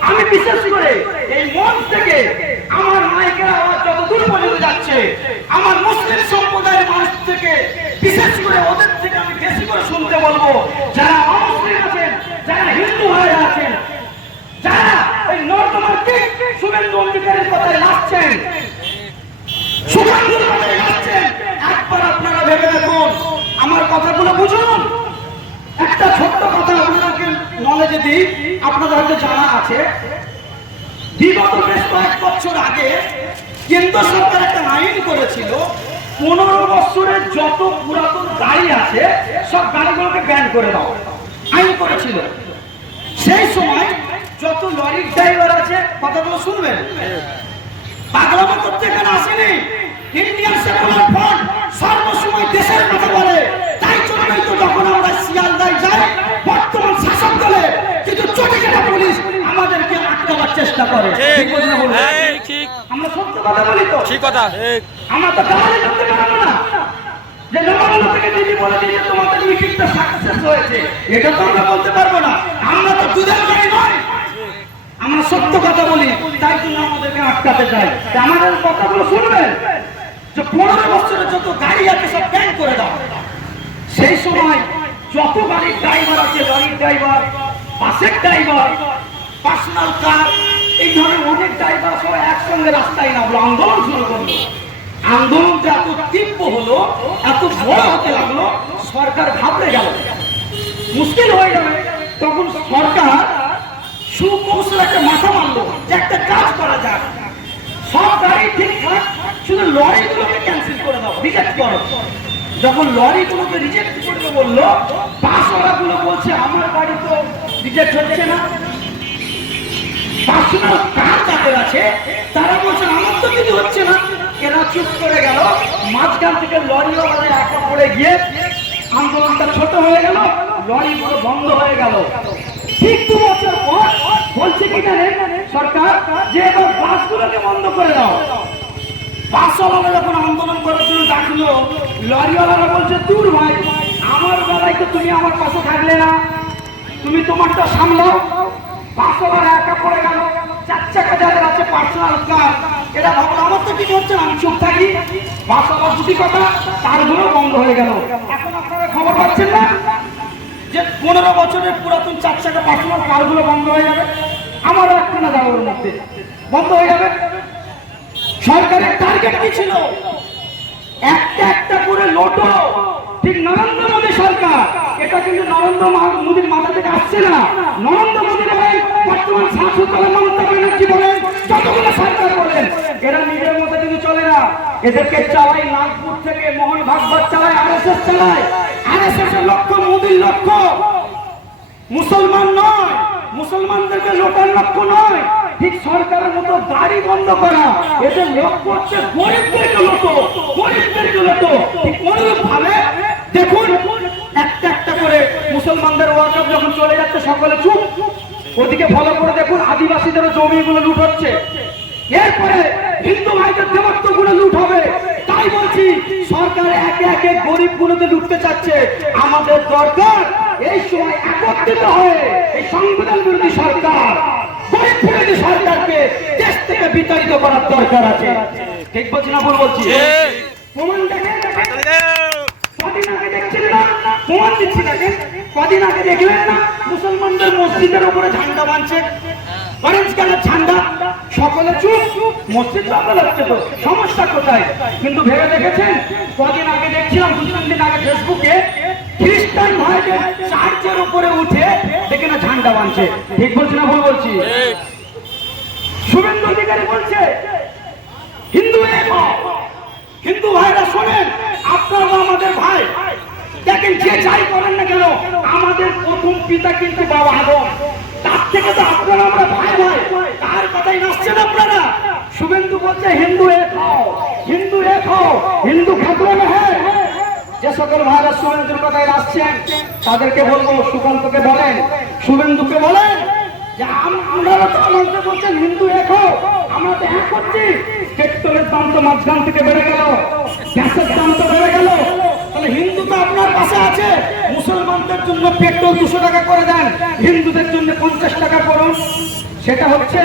আমি বিশেষ করে এই মঞ্চ থেকে আমার মাইকের আওয়াজ যতদূর পর্যন্ত যাচ্ছে, আমার মুসলিম সম্প্রদায়ের মানুষ থেকে বিশেষ করে ওদের থেকে আমি বেশি করে শুনতে বলবো, যারা অমুসলিম আছেন, যারা হিন্দু ভাইরা আছেন, যারা এই নর্দমাকে শুভেন্দু অধিকারীর কথায় লাগছেন, সুকান্তের কথায় লাগছেন, একবার আপনারা ভেবে দেখুন, আমার কথাগুলো বুঝুন। একটা ছোট্ট কথা আপনাদেরকে নলেজে দিই, আপনাদের হয়তো জানা আছে, বিগত বেশ কয়েক বছর আগে কেন্দ্র সরকার একটা আইন করেছিল, 15 বছরের যত পুরাতন গাড়ি আছে সব গাড়িগুলোকে ব্যান করে দাও, আইন করেছিল। সেই সময় যত লরির ড্রাইভার আছে, কথাগুলো শুনবেন, পাগলামো করতে এখানে আসেনি। ইন্ডিয়ান সেকুলার ফ্রন্ট সর্বসময় দেশের কথা বলে। তাই জন্যই তো যখন আমরা শিয়ালদায় যাই, বর্তমান শাসক দলে কিছু চটিকেটা পুলিশ আমাদেরকে আটকাবার চেষ্টা করে। ঠিক বলি না? বলুন, আমরা সত্য কথা বলি তো? ঠিক কথা। আমরা তো গালি করতে পারবো না যে নবান্ন থেকে দিদি বলে দিয়েছে তোমাদের মিটিংটা সাকসেস হয়েছে, এটা তো আমরা বলতে পারবো না। আমরা তো দুধের গাড়ি নয়, আমরা সত্য কথা বলি, তাই জন্য আমাদেরকে আটকাতে চাই। আমাদের কথাগুলো শুনবেন, যে 15 বছরের যত গাড়ি আছে সব ব্যান করে দাও। সেই সময় যত গাড়ির ড্রাইভার আছে, লরির ড্রাইভার, বাসের ড্রাইভার, পার্সোনাল কার, এই ধরনের অনেক ড্রাইভার সব একসঙ্গে রাস্তায় নামলো, আন্দোলন শুরু করলো। আন্দোলনটা এত তীব্র হলো, এত বড় হতে লাগলো, সরকার ঘাবড়ে গেল, মুশকিল হয়ে যাবে। তখন সরকার সুকৌশল একটা মাথা মারলো যে একটা কাজ করা যাক, সব গাড়ি ঠিকঠাক, শুধু লরিগুলোকে ক্যান্সেল করে দাও, রিজেক্ট করো। যখন লরিগুলোকে রিজেক্ট করতে বললো, বাসওয়ালাগুলো বলছে আমার গাড়ি তো রিজেক্ট হচ্ছে না, পার্সোনাল কার যাদের আছে তারা বলছেন আমার তো কিছু হচ্ছে না, এরা চুপ করে গেল। মাঝখান থেকে লরিওয়ালা একা পড়ে গিয়ে আন্দোলনটা ছোট হয়ে গেল, লরিগুলো বন্ধ হয়ে গেল। ঠিক 2 বছর পর বলছে কি জানেন সরকার, যে এবার বাসগুলোকে বন্ধ করে দাও। বাসওয়ালারা যখন আন্দোলন করার জন্য ডাকলো, লরিওয়ালারা বলছে দূর ভাই, আমার বেলায় তো তুমি আমার পাশে থাকলে না, তুমি তোমারটা সামলাও। বাসওয়ালারা একা পড়ে গেল। 4 চাকা যাদের আছে পার্সোনাল কার, এরা ভাবলো আমার তো কিছু হচ্ছে না, আমি চুপ থাকি। বাসওয়ালার দুটি কথা, তারগুলো বন্ধ হয়ে গেল। এখন আপনারা খবর পাচ্ছেন না যে 15 বছরের পুরাতন 4 চাকা পার্সোনাল কারগুলো বন্ধ হয়ে যাবে। আমারও একটা না যাওয়ার মধ্যে বন্ধ হয়ে যাবে। সরকারের টার্গেট কি ছিল? একটা একটা করে লোটো। ঠিক নরেন্দ্র মোদী সরকার, এটা কিন্তু নরেন্দ্র মোদীর মাথা থেকে আসছে না। নরেন্দ্র মোদী বলেন, বর্তমান শাসক দলের মমতা ব্যানার্জি বলেন, যতগুলো সরকার বলেন, এরা নিজের মতো কিন্তু চলে না। এদেরকে চালায় নাগপুর থেকে মোহন ভাগবত চালায়, আরএসএস চালায়। আরএসএস এর লক্ষ্য মোদীর লক্ষ্য মুসলমান নয়, মুসলমানদেরকে লোটার লক্ষ্য নয়। ঠিক সরকারের মতো দাড়ি বন্ধ করা, এদের লক্ষ্য হচ্ছে গরিবদেরকে লোটো, গরিবদেরকে লোটো। ঠিক অনুরূপ ভাবে দেখুন, একটা একটা করে মুসলমানদের ওয়াকফ যখন চলে যাচ্ছে সকলে চুপ। ওদিকে ফলো করে দেখুন, আদিবাসীদের জমিগুলো লুট হচ্ছে। এরপরে হিন্দু ভাইদের দেবত্বগুলো লুট হবে। তাই বলছি, সরকার একে একে গরিবগুলোতে লুটতে চাচ্ছে। আমাদের দরকার এই সময় একত্রিত হয়ে এই সংবিধান বিরোধী সরকার, গরিব বিরোধী সরকারকে দেশ থেকে বিতাড়িত করার দরকার আছে। ঠিক বলছি না ভুল বলছি? প্রমাণ দেখেন, কদিন আগে দেখছিলেন না, প্রমাণ দিচ্ছি দেখেন। কদিন আগে দেখলেন না মুসলমানদের মসজিদের উপরে ঝান্ডা বাঁধছে, অরেঞ্জ কালার ঝান্ডা। সকলে চুপ, মসজিদ দখল হচ্ছে, তো সমস্যা কোথায়? কিন্তু ভেবে দেখেছেন, কদিন আগে দেখছিলাম, 2-3 দিন আগে ফেসবুকে, খ্রিস্টান ভাইদের চার্চের উপরে উঠে দেখে না ঝান্ডা বাঁধছে। ঠিক বলছি না ভুল বলছি? শুভেন্দু অধিকারী বলছে হিন্দু এক হও। হিন্দু ভাইরা শোনেন, আপনারা আমাদের ভাই। দেখেন, যে যাই করেন না কেন, আমাদের প্রথম পিতা কিন্তু বাবা আদম। তার থেকে তো আপনারা আমরা ভাই ভাই, তার কথাই নাচছেন আপনারা। শুভেন্দু বলছে হিন্দু এক হও, হিন্দু এক হও, হিন্দু খাতরা না হ্যাঁ। যে সকল ভাইরা শুভেন্দুর কথায় আসছেন, তাদেরকে বলবো, সুকান্তকে বলেন, শুভেন্দুকে বলেন যে আপনারা তো আমাদের বলছেন হিন্দু এক হও, আমরা তো এক হচ্ছি। পেট্রোলের দাম তো মাঝখান থেকে বেড়ে গেল, গ্যাসের দাম তো বেড়ে গেল, তাহলে হিন্দু তো আপনার পাশে আছে। মুসলমানদের জন্য পেট্রোল 200 টাকা করে দেন, হিন্দুদের জন্য 50 টাকা করুন। সেটা হচ্ছে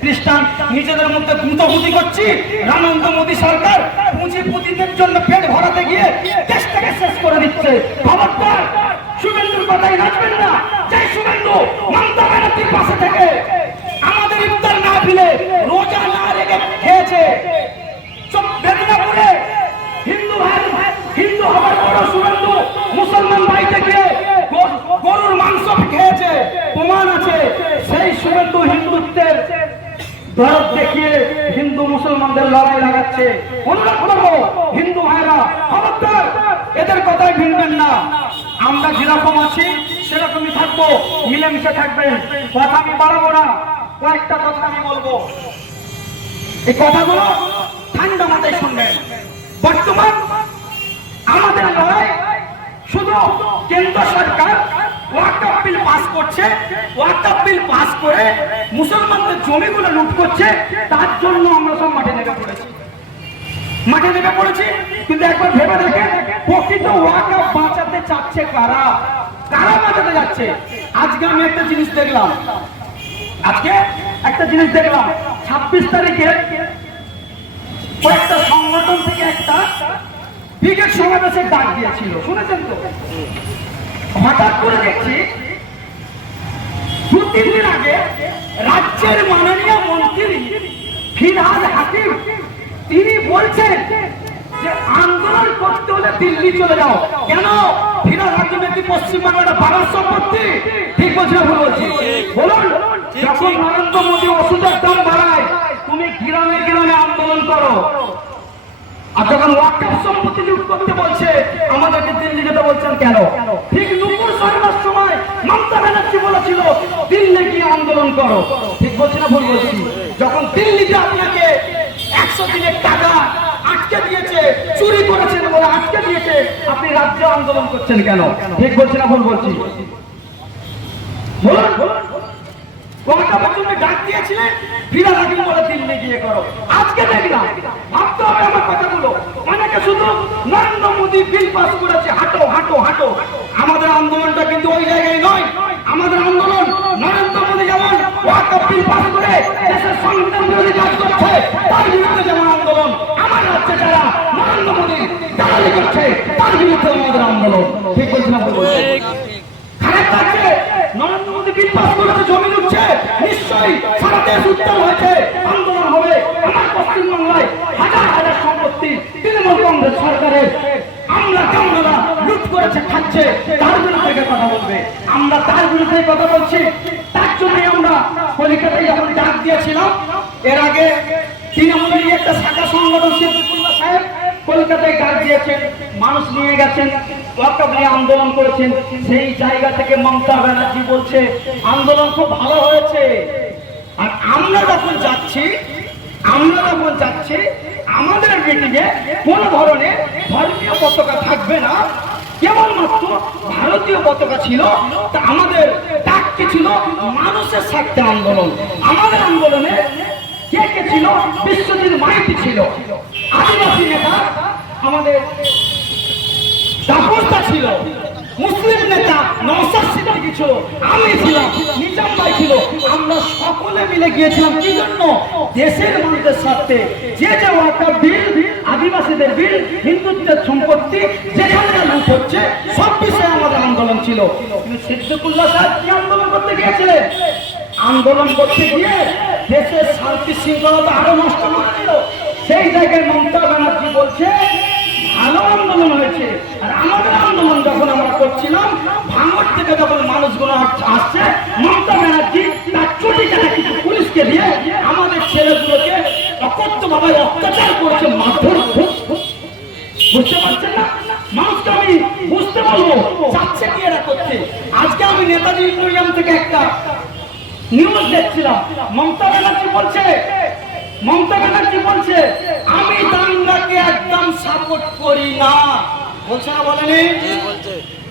খ্রিস্টান নিজেদের মধ্যে গুঁতোগুঁতি করছি। নরেন্দ্র মোদী সরকার পুঁজিপতিদের জন্য পেট ভরাতে গিয়ে দেশটাকে শেষ করে দিচ্ছে। খবরদার, শুভেন্দুর কথাই নাচবেন না। যে শুভেন্দু মমতা ব্যানার্জির পাশে থেকে আমাদের ইফতার না দিলে, রোজা না রেখে খেয়েছে, সব বেদনাপুরে হিন্দু ভাই, হিন্দু হবার বড় শুভেন্দু মুসলমান ভাইতে গিয়ে গরুর মাংস খেয়েছে, প্রমাণ আছে। সেই শুভেন্দু হিন্দুত্বের দরদ দেখিয়ে হিন্দু মুসলমানদের লড়াই লাগাচ্ছে। অনুরোধ করবো, হিন্দু ভাইরা খবরদার, এদের কথাই ভিনবেন না। আমরা যেরকম আছি সেরকমই থাকবো, মিলেমিশে থাকবেন। কথা আমি বাড়াবো না, কয়েকটা কথা আমি বলবো। এই কথাগুলো ঠান্ডা মাথায় শুনবেন। বর্তমান আমাদের লড়াই শুধু কেন্দ্র সরকার ওয়াকফ বিল পাস করছে, ওয়াকফ বিল পাস করে মুসলমানদের জমিগুলো লুট করছে, তার জন্য আমরা সব মাঠে নেমে পড়েছি, মাঠে নেমে পড়েছি। কিন্তু একবার ভেবে দেখেন, প্রকৃত ওয়াকফ বাঁচাতে চাচ্ছে কারা? কারা বাঁচাতে যাচ্ছে? আজকে আমি একটা জিনিস দেখলাম, 26 তারিখে কয়েকটা সংগঠন থেকে একটা ব্রিগেড সমাবেশের ডাক দিয়েছিল, শুনেছেন তো? হঠাৎ করে দেখছি 2-3 দিন আগে রাজ্যের মাননীয় মন্ত্রী ফিরহাদ হাকিম তিনি বলছেন যে আন্দোলন করতে হলে দিল্লি চলে যাও। কেন? ফিরহাদ হাকিমের কি পশ্চিমবাংলার বাবার সম্পত্তি? ঠিক বলছি না ভুল বলছি? বলুন, যখন নরেন্দ্র মোদী ওষুধের দাম বাড়ায়, তুমি গ্রামে গ্রামে আন্দোলন করো। আর যখন ওয়াকফ সম্পত্তি লুট করতে বলছে, আমাদেরকে দিল্লি যেতে বলছেন কেন? ঠিক নুপুর সরকার সময় মমতা ব্যানার্জি বলেছিল দিল্লি গিয়ে আন্দোলন করো। ঠিক বলছি না ভুল বলছি? যখন দিল্লিতে আপনাকে 100 দিনের টাকা আটকে দিয়েছে, চুরি করেছেন বলে আটকে দিয়েছে, আপনি রাজ্যে আন্দোলন করছেন কেন? ঠিক বলছি না ভুল বলছি? বলুন কোনটা প্রথমে ডাক দিয়েছিলেন ফিরা থাকি বলে দিল্লি গিয়ে করো। আজকে দেখলাম, ভাবতে হবে আমার কথাগুলো। অনেকে শুধু নরেন্দ্র মোদী বিল পাস করেছে, হাঁটো হাঁটো হাঁটো। আমাদের আন্দোলনটা কিন্তু ওই জায়গায় নয়। আমাদের আন্দোলন নরেন্দ্র মোদী যেমন ওয়াকফ বিল পাস করে দেশের সংবিধান বিরোধী কাজ করছে, তার বিরুদ্ধে যেমন আন্দোলন। আমার রাজ্যে যারা নরেন্দ্র মোদী দালালি করছে, তার বিরুদ্ধে আমাদের আন্দোলন। ঠিক বলছি না ভুল বলছি? খারাপ লাগছে, নরেন্দ্র মোদী বিল পাস করেছে, জমি লুটছে, নিশ্চয়ই সারা দেশ উত্তাল হয়েছে, আন্দোলন হবে। আমার পশ্চিমবাংলায় হাজার হাজার সম্পত্তি তৃণমূল কংগ্রেস সরকারের আমরা কামরা লুট করেছে, খাচ্ছে, তার বিরুদ্ধে কথা বলবে। আমরা তার বিরুদ্ধে কথা বলছি। তার জন্যই আমরা কলিকাতায় যখন ডাক দিয়েছিলাম, এর আগে তৃণমূলেরই একটা শাখা সংগঠন সিদ্দিকুল্লাহ সাহেব কলকাতায় ডাক দিয়েছেন, মানুষ নিয়ে গেছেন, ওয়াকফ নিয়ে আন্দোলন করেছেন। সেই জায়গা থেকে মমতা ব্যানার্জি বলছে আন্দোলন খুব ভালো হয়েছে। আর আমরা যখন যাচ্ছি আমাদের মিটিংয়ে কোন ধরনের ধর্মীয় পতাকা থাকবে না, কেবলমাত্র ভারতীয় পতাকা ছিল। তা আমাদের ডাক কি ছিল? মানুষের স্বার্থে আন্দোলন। আমাদের আন্দোলনে কে কে ছিল? বিশ্বজিৎ মাইতি ছিল, আদিবাসী নেতা আমাদের দাপোসদা ছিল, মুসলিম নেতা নওশাদ সিদ্দিকী ছিল, আমি ছিলাম, নিজাম ভাই ছিল। আমরা সকলে মিলে গিয়েছিলাম কি জন্য? দেশের মানুষের স্বার্থে। যে যে ওয়াকফ বিল, আদিবাসীদের বিল, হিন্দুত্বের সম্পত্তি যেখানে লুট হচ্ছে, সব বিষয়ে আমাদের আন্দোলন ছিল। কিন্তু সিদ্দিকুল্লাহ সাহেব কি আন্দোলন করতে গিয়েছিলেন? আন্দোলন করতে গিয়ে দেশের শান্তি শৃঙ্খলা আরো নষ্ট করে দিল। সেই জায়গায় মমতা ব্যানার্জি বলছে ভালো আন্দোলন হয়েছে। আর আমাদের আন্দোলন যখন আমরা করছিলাম, ভাঙর থেকে যখন মানুষগুলো আসছে, মমতা ব্যানার্জি তার চটি চাটা কিছু পুলিশকে দিয়ে আমাদের ছেলেগুলোকে অকথ্যভাবে অত্যাচার করেছে, মারধর। বুঝতে পারছেন না? মানুষকে আমি বুঝতে বলবো চাচ্ছে কি এরা করছে। আজকে আমি নেতাজি মিউজিয়াম থেকে একটা নিউজ দেখছিলাম, মমতা ব্যানার্জি বলছে আমি দাঙ্গাকে একদম সাপোর্ট করি না। বলছে না বলেনি?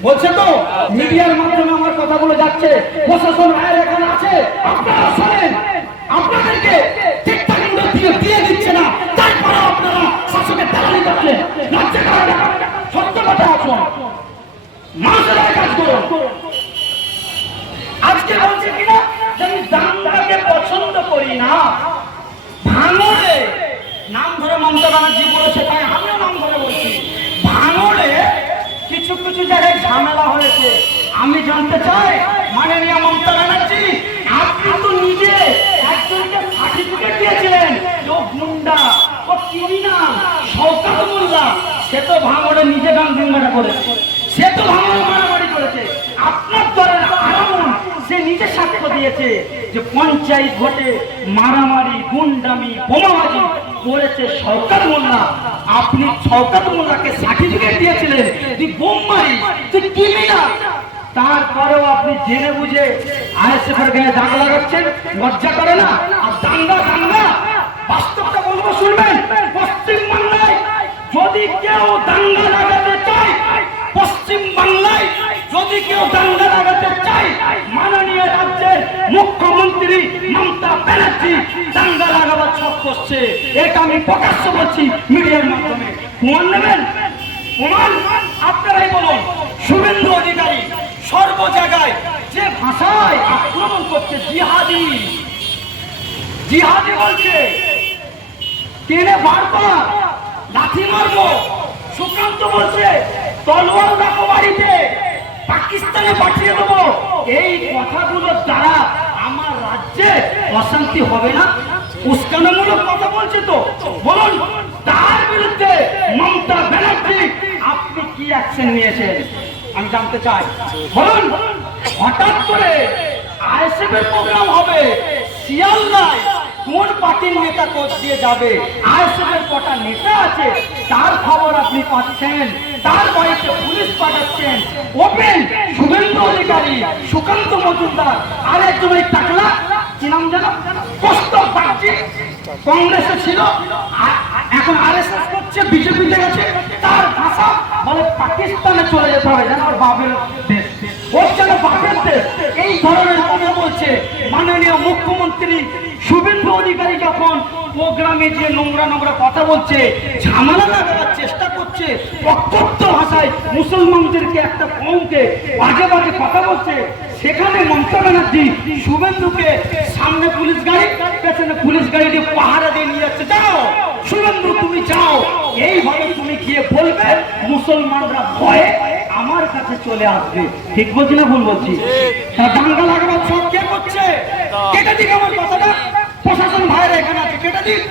বলছে তো, মিডিয়ার মাধ্যমে আমার কথাগুলো যাচ্ছে। প্রশাসন রায়ের এখানে আছে, আপনারা শোনেন। আপনাদেরকে ঠিকঠাক দিয়ে দিচ্ছে না, তারপরে আপনারা শাসকের দালালি করছেন। লজ্জা করে না? সত্য কথা আসুন, মানুষের কাজ করুন। আজকে বলছে কিনা যে আমি দাঙ্গাকে পছন্দ করি না। ভাঙড়ে নাম ধরে মমতা ব্যানার্জি বলেছে, তাই আমিও নাম ধরে বলছি। ভাঙড়ে কিছু কিছু জায়গায় ঝামেলা হয়েছে। আমি জানতে চাই মাননীয় মমতা ব্যানার্জি, আপনি তো নিজে একজনকে সার্টিফিকেট দিয়েছিলেন, ও গুন্ডা, ও ক্রিমিনাল, শওকত মোল্লা। সে তো ভাঙড়ে নিজে গান গুন্ডাটা করেছে, সে তো ভাঙড়ে মারামারি করেছে। আপনার দলের আরামন সে নিজে সাক্ষ্য দিয়েছে যে পঞ্চায়েত ভোটে মারামারি, গুন্ডামি, বোমাবাজি করেছে শওকত মোল্লা। আপনি শওকত মোল্লাকে সার্টিফিকেট দিয়েছিলেন তুই বোম মারিস, তুই ক্রিমিনাল। তারপরেও আপনি জেনে বুঝে আইএসএফের গায়ে দাগ লাগাচ্ছেন, লজ্জা করে না? আর দাঙ্গা বাস্তবটা বলবো, শুনবেন। পশ্চিমবাংলায় যদি কেউ দাঙ্গা লাগাতে চায়, পশ্চিমবাংলায় যদি কেউ দাঙ্গা লাগাতে চায়, মাননীয় রাজ্যের মুখ্যমন্ত্রী মমতা ব্যানার্জি দাঙ্গা লাগাবার ছক করছে। এটা আমি প্রকাশ্য বলছি মিডিয়ার মাধ্যমে। প্রমাণ নেবেন? প্রমাণ আপনারাই বলুন। শুভেন্দু অধিকারী সর্ব জায়গায় যে ভাষায় আক্রমণ করছে, জিহাদি বলছে, টেনে মারবো, লাঠি মারবো। সুকান্ত বলছে তলোয়ার রাখো বাড়িতে, পাকিস্তানে পাঠিয়ে দেবো। এই কথাগুলোর দ্বারা আমার রাজ্যে অশান্তি হবে না? উস্কানিমূলক কথা বলছে তো, বলুন তার বিরুদ্ধে মমতা ব্যানার্জি আপনি কি অ্যাকশন নিয়েছেন আমি জানতে চাই। বলুন, হঠাৎ করে আইএসএফ এর প্রোগ্রাম হবে শিয়ালদায়, কোন পার্টির নেতা কোচ দিয়ে যাবে? আইএসএফ এর কটা নেতা আছে তার খবর আপনি পাচ্ছেন, তার বাড়িতে পুলিশ পাঠাচ্ছেন। ওপেন শুভেন্দু অধিকারী, সুকান্ত মজুমদার আর একজন ওই টাকলা কি নাম জানো, কৌস্তব বাগচি, কংগ্রেসে ছিল, এখন আরএসএস করছে, বিজেপিতে গেছে। তার ভাষা বলে পাকিস্তানে চলে যেতে হবে, যেন ওর বাপের দেশ, ওর যেন বাপের দেশ। এই ধরনের কথা বলছে মাননীয় মুখ্যমন্ত্রী শুভেন্দু অধিকারী। যখন প্রোগ্রামে যে নোংরা নোংরা কথা বলছে, ঝামেলা লাগানোর চেষ্টা করছে, প্রত্যক্ষ ভাষায় মুসলমানদেরকে, একটা কমকে বাজে বাজে কথা বলছে, সেখানে মমতা ব্যানার্জি শুভেন্দুকে সামনে পুলিশ গাড়ি, পেছনে পুলিশ গাড়ি দিয়ে পাহারা দিয়ে নিয়ে যাচ্ছে। যাও শুভেন্দু, তুমি যাও, এইভাবে তুমি গিয়ে বলবে, মুসলমানরা ভয়ে আমার কাছে চলে আসবে। ঠিক বলছি না ভুল বলছি? দাঙ্গা লাগাবার সব কে করছে? কেটে দিক আমার কথাটা, প্রশাসন ভাইরা এখানে আছে, কেটে দিক।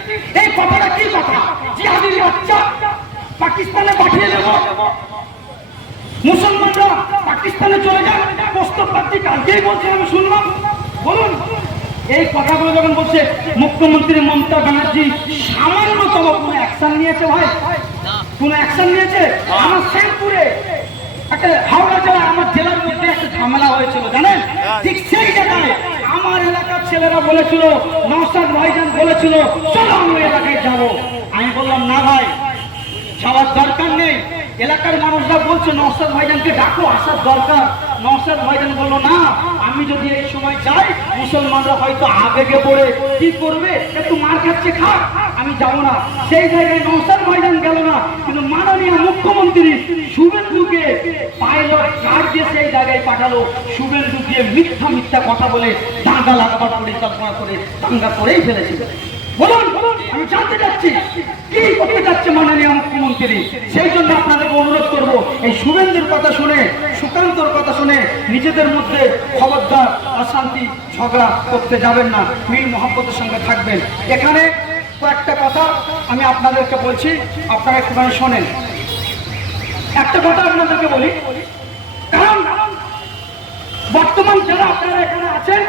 এই কথাটা কি কথা? জিহাদির বাচ্চা পাকিস্তানে পাঠিয়ে দেবো, মুসলমানরা পাকিস্তানে চলে যান, প্রস্তাব পাচ্ছি, কালকেই বলছে, আমি শুনলাম। বলুন, এই কথাগুলো যখন বলছে মুখ্যমন্ত্রী মমতা ব্যানার্জি, সামান্যতম কোনো অ্যাকশন নিয়েছে? ভাই কোনো অ্যাকশন নিয়েছে? আমার শেরপুরে একটা, হাওড়া জেলায় আমার জেলার মধ্যে একটা ঝামেলা হয়েছিল, জানেন? ঠিক সেই জায়গায় আমার এলাকার ছেলেরা বলেছিল, নওশাদ ভাইজান বলেছিল, চলো আমরা এলাকায় যাবো। আমি বললাম না ভাই, যাওয়ার দরকার নেই। এলাকার মানুষরা বলছে নওশাদ ভাইজানকে ডাকো, আসার দরকার। নওশাদ ভাইজান বললো না, আমি যদি এই সময় যাই, মুসলমানরা হয়তো আবেগে পড়ে কি করবে, একটু মার খাচ্ছে, খাক, আমি যাবো না। সেই জায়গায় নওশাদ ভাইজান গেল না, কিন্তু মাননীয় মুখ্যমন্ত্রী শুভেন্দুকে পাইলট কার্ড দিয়ে সেই জায়গায় পাঠালো। শুভেন্দু দিয়ে মিথ্যা মিথ্যা কথা বলে দাঙ্গা লাগাবার পরিকল্পনা করে দাঙ্গা করেই ফেলেছিল। বলুন, আমি জানতে চাচ্ছি কি করতে যাচ্ছে মাননীয় মুখ্যমন্ত্রী। সেই জন্য আপনাদেরকে অনুরোধ করব, এই শুভেন্দুর কথা শুনে, সুকান্তর কথা শুনে নিজেদের মধ্যে খবরদার অশান্তি ঝগড়া করতে যাবেন না, মিল মহব্বতের সঙ্গে থাকবেন। এখানে কয়েকটা কথা আমি আপনাদেরকে বলছি, আপনারা একটুখানি শোনেন। একটা কথা আপনাদেরকে বলি, কারণ বর্তমান যারা আপনারা এখানে আছেন,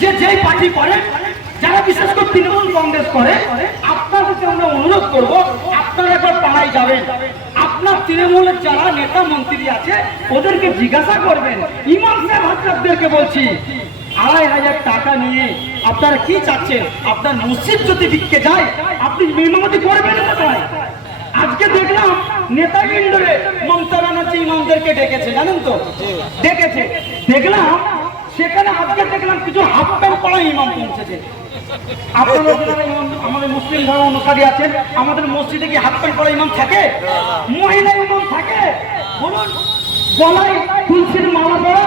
যে যেই পার্টি করেন, যারা বিশেষ করে তৃণমূল কংগ্রেস করে, আপনাদেরকে আমরা অনুরোধ করব, আপনারা একবার পাড়ায় যাবেন, আপনার তৃণমূলের যারা নেতা মন্ত্রী আছে ওদেরকে জিজ্ঞাসা করবেন। ইমাম সাহেব হাজরাতদেরকে বলছি, ২৫০০ টাকা নিয়ে আপনারা কি চাচ্ছেন? আপনার মসজিদ যদি বিক্কে যায়, আপনি মেহমানতি করবেন কোথায়? আজকে দেখলাম নেতাগিন্ডরে মমতা ব্যানার্জি ইমামদেরকে ডেকেছে, জানেন তো? ডেকেছে, দেখলাম সেখানে আজকে দেখলাম কিছু হাফ প্যান্ট পরা ইমাম পৌঁছেছে। আপনারা আমাদের মুসলিম ধর্ম অনুসারী আছেন, আমাদের মসজিদে কি হাফ প্যান্ট পরা ইমাম থাকে? মহিলা ইমাম থাকে? বলুন, গলায় তুলসীর মালা পরা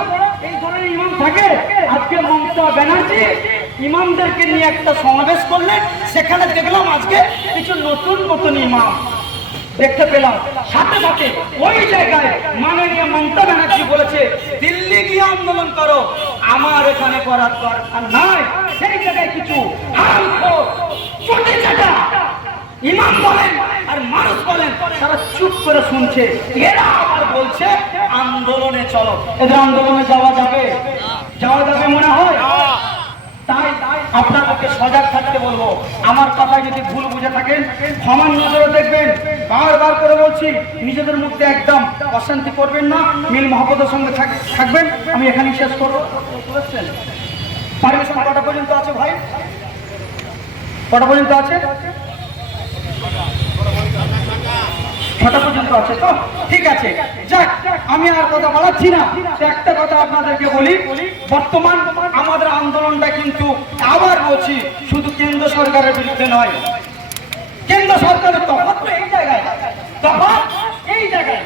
এই ধরনের ইমাম থাকে? আজকে মমতা ব্যানার্জি ইমামদেরকে নিয়ে একটা সমাবেশ করলেন, সেখানে দেখলাম আজকে কিছু নতুন নতুন ইমাম দেখতে পেলাম। সাথে সাথে ওই জায়গায় মাননীয় মমতা ব্যানার্জি বলেছে, দিল্লি গিয়ে আন্দোলন করো, আমার এখানে করার দরকার নাই। সেই জায়গায় কিছু ইমাম বলেন আর মানুষ বলেন, তারা চুপ করে শুনছে। এরা আবার বলছে আন্দোলনে চলো। এদের আন্দোলনে যাওয়া যাবে? যাওয়া যাবে মনে হয়? তাই আপনাদেরকে সজাগ থাকতে বলবো। আমার কথা যদি ভুল বুঝে থাকেন, ক্ষমার নজরে দেখবেন। বারবার করে বলছি, নিজেদের মধ্যে একদম অশান্তি করবেন না, মিল মহব্বতের সঙ্গে থাকবেন। আমি এখানেই শেষ করবো। পারমিশন কটা পর্যন্ত আছে ভাই? কটা পর্যন্ত আছে? 6টা পর্যন্ত আছে তো? ঠিক আছে, যাক, আমি আর কথা বলাচ্ছি না। একটা কথা আপনাদেরকে বলি, বর্তমান আমাদের আন্দোলনটা কিন্তু, আবার বলছি, শুধু কেন্দ্র সরকারের বিরুদ্ধে নয়। কেন্দ্র সরকারের তফাৎ তো এই জায়গায়, তফাৎ এই জায়গায়।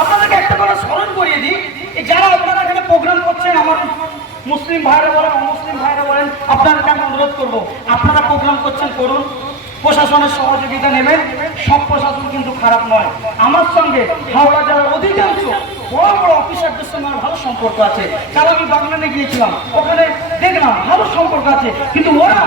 আপনাদেরকে একটা কথা স্মরণ করিয়ে দিই, যারা আপনারা এখানে প্রোগ্রাম করছেন, আমার মুসলিম ভাইরা বলেন, অমুসলিম ভাইরা বলেন, আপনাদেরকে আমি অনুরোধ করবো, আপনারা প্রোগ্রাম করছেন করুন, প্রশাসনের সহযোগিতা নেবেন। সব প্রশাসন কিন্তু খারাপ নয়। আমার সঙ্গে হাওড়া জেলার অধিকাংশ বড় বড় অফিসারদের সঙ্গে আমার ভালো সম্পর্ক আছে। কারণ আমি বাগনানে গিয়েছিলাম, ওখানে দেখলাম ভালো সম্পর্ক আছে, কিন্তু ওরা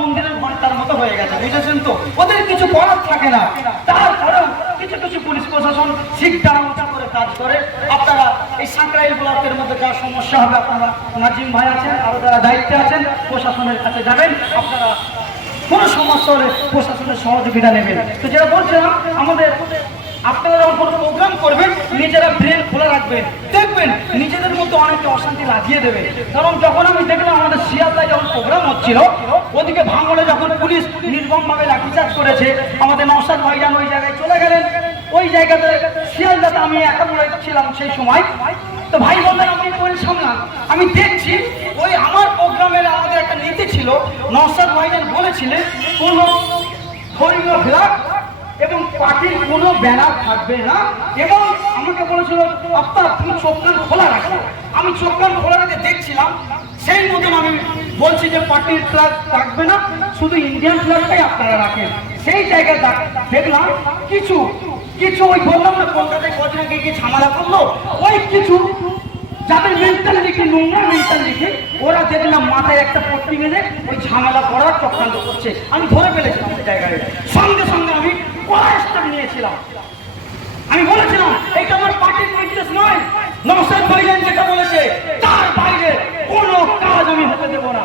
মন্দিরের ঘন্টার মতো হয়ে গেছে, বুঝেছেন তো? ওদের কিছু করার থাকে না। তারপরেও কিছু কিছু পুলিশ প্রশাসন শিকদার উঁচা করে কাজ করে। আপনারা এই সাঁকরাইল ব্লকের মধ্যে যা সমস্যা হবে, আপনারা নাজিম ভাই আছেন, আরো যারা দায়িত্বে আছেন, প্রশাসনের কাছে যাবেন, আপনারা কোনো সমস্যা হলে প্রশাসনের সহযোগিতা নেবেন। তো যেটা বলছিলাম, আমাদের আপনারা যখন কোনো প্রোগ্রাম করবেন নিজেরা ব্রেন খোলা রাখবেন, দেখবেন নিজেদের মধ্যে অনেকে অশান্তি লাগিয়ে দেবে। কারণ যখন আমি দেখলাম আমাদের শিয়ালদায় যখন প্রোগ্রাম হচ্ছিল, ওদিকে ভাঙড়ে যখন পুলিশ নির্মমভাবে লাঠিচার্জ করেছে, আমাদের নওশাদ ভাইজান ওই জায়গায় চলে গেলেন। ওই জায়গাতে শিয়ালদাতে আমি একা ছিলাম সেই সময়। তো ভাই বললেন আপনি করে সামলান। আমি দেখছি ওই আমার প্রোগ্রামের আমাদের একটা নীতি ছিল, নওশাদ ভাইজান বলেছিলেন কোনো ধর্মীয় ফ্ল্যাগ এবং পার্টির কোনো ব্যানার থাকবে না, এবং আমাকে বলেছিল আপনার তুমি চোখ কান খোলা রাখো। আমি চোখ কান খোলা রেখে দেখছিলাম, সেই মতন আমি বলছি যে পার্টির ফ্ল্যাগ থাকবে না, শুধু ইন্ডিয়ান ফ্ল্যাগটাই আপনারা রাখেন। সেই জায়গায় দেখলাম কিছু ওই বললাম না কলকাতায় কদিন আগে গিয়ে ঝামেলা করলো, ওই কিছু যাদের মেন্টালিটি নোংরা মেন্টালিটি, ওরা দেখলাম মাথায় একটা পট্টি বেঁধে ওই ঝামেলা করার চক্রান্ত করছে। আমি ধরে ফেলেছিলাম সেই জায়গায়, সঙ্গে সঙ্গে আমি স্টেপ নিয়েছিলাম। আমি বলেছিলাম এটা আমার পার্টির নির্দেশ নয়, নওশাদ ভাইজান যেটা বলেছে তার বাইরে কোনো কাজ আমি হতে দেবো না।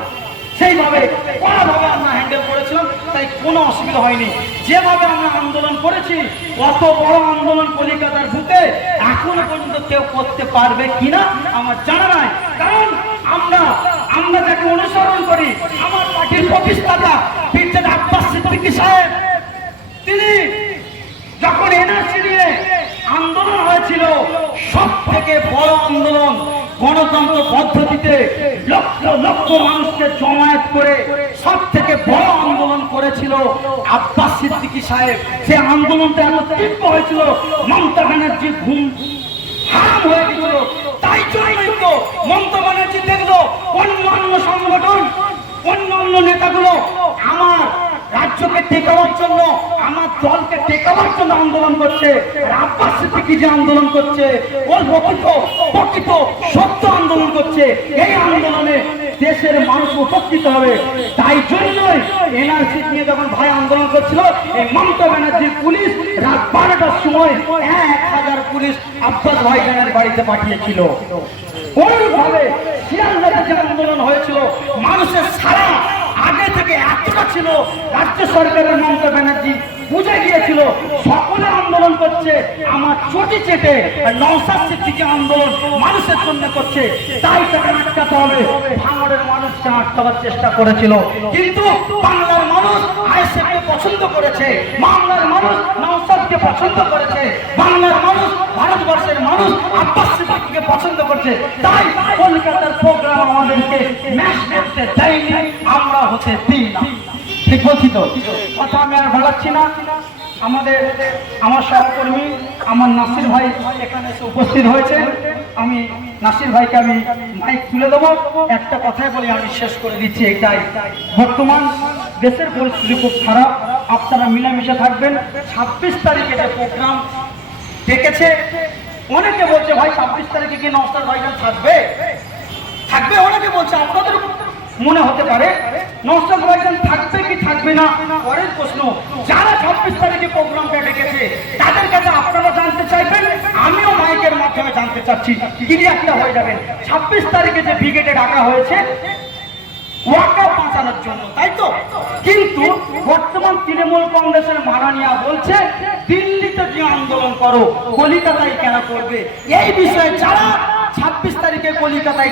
সেইভাবে কোনোভাবে আমরা হ্যান্ডেল করেছিলাম, তাই কোনো অসুবিধা হয়নি। যেভাবে আমরা আন্দোলন করেছি, অত বড় আন্দোলন কলিকাতার বুকে এখনো পর্যন্ত কেউ করতে পারবে কিনা আমার জানা নাই। কারণ আমরা যাকে অনুসরণ করি, আমার পার্টির প্রতিষ্ঠাতা পীরজাদ আব্বাস সিদ্দিকী সাহেব, তিনি যখন এনআরসি নিয়ে আন্দোলন হয়েছিল, সব থেকে বড় আন্দোলন গণতন্ত্র পদ্ধতিতে লক্ষ লক্ষ মানুষকে জমায়েত করে সব থেকে বড় আন্দোলন করেছিল আব্বাস সিদ্দিকী সাহেব। সে আন্দোলনটা এত তীব্র হয়েছিল, মমতা ব্যানার্জি ঘুম হারাম হয়ে গেছিল। তাই জন্যই তো মমতা ব্যানার্জি দেখলো অন্যান্য সংগঠন, অন্যান্য নেতাগুলো আমার রাজ্যকে টেকাবার জন্য, আমার দলকে টেকাবার জন্য আন্দোলন করছে। আব্বাস সিদ্দিকী যে আন্দোলন করছে, ওর প্রকৃত সত্য আন্দোলন করছে। এই আন্দোলনে দেশের মানুষ উপকৃত হবে। তাই জন্যই এনআরসি নিয়ে যখন ভাই আন্দোলন করছিল, এই মমতা ব্যানার্জির পুলিশ রাত 12টার সময় 1000 পুলিশ আব্বাস ভাইজানের বাড়িতে পাঠিয়েছিল। ওইভাবে শিয়ালদাতে যে আন্দোলন হয়েছিল, মানুষের সারা আগে থেকে এতটা ছিল, রাজ্য সরকারের মমতা ব্যানার্জি বুঝে গিয়েছিল সকলে আন্দোলন করছে আমার চটি চেটে, আর নওশাদ সিদ্দিকী আন্দোলন মানুষের জন্য করছে, তাই তাকে আটকাতে হবে। ভাঙড়ের মানুষকে আটকাবার চেষ্টা করেছিল, কিন্তু বাংলার মানুষ আইএসএফকে পছন্দ করেছে, বাংলার মানুষ নওশাদকে পছন্দ করেছে, বাংলার মানুষ ভারতবর্ষের মানুষ আব্বাস সিদ্দিকীকে পছন্দ করছে। তাই কলকাতার প্রোগ্রাম আমাদেরকে ম্যাচ করতে দেয়নি, আমরা হতে দিই না। ঠিক বলছি তো? কথা আমি আর বাড়াচ্ছি না। আমার সহকর্মী আমার নাসির ভাই এখানে এসে উপস্থিত হয়েছে। আমি নাসির ভাইকে আমি মাইক তুলে দেবো। একটা কথাই বলি, আমি শেষ করে দিচ্ছি এটাই, বর্তমান দেশের পরিস্থিতি খুব খারাপ, আপনারা মিলেমিশে থাকবেন। 26 তারিখে যে প্রোগ্রাম ডেকেছে, অনেকে বলছে ভাই 26 তারিখে কি নওশাদ ভাইজান থাকবে? অনেকে বলছে, আপনাদের মনে হতে পারে নওশাদ ভাইজান থাকবে কি থাকবে না পরের প্রশ্ন। যারা 26 তারিখে প্রোগ্রামটা ডেকেছে তাদের কাছে আপনারা জানতে চাইবেন, আমিও মাইকের মাধ্যমে জানতে চাচ্ছি, ক্লিয়ারটা হয়ে যাবেন। 26 তারিখে যে ব্রিগেডে ডাকা হয়েছে ওয়াকআপ বাঁচানোর জন্য, তাই তো? কিন্তু বর্তমান তৃণমূল কংগ্রেসের মাননীয়া বলছে দিল্লিতে যে আন্দোলন করো, কলিকাতায় কেন করবে? এই বিষয়ে যারা 26 তারিখে কলিকাতায়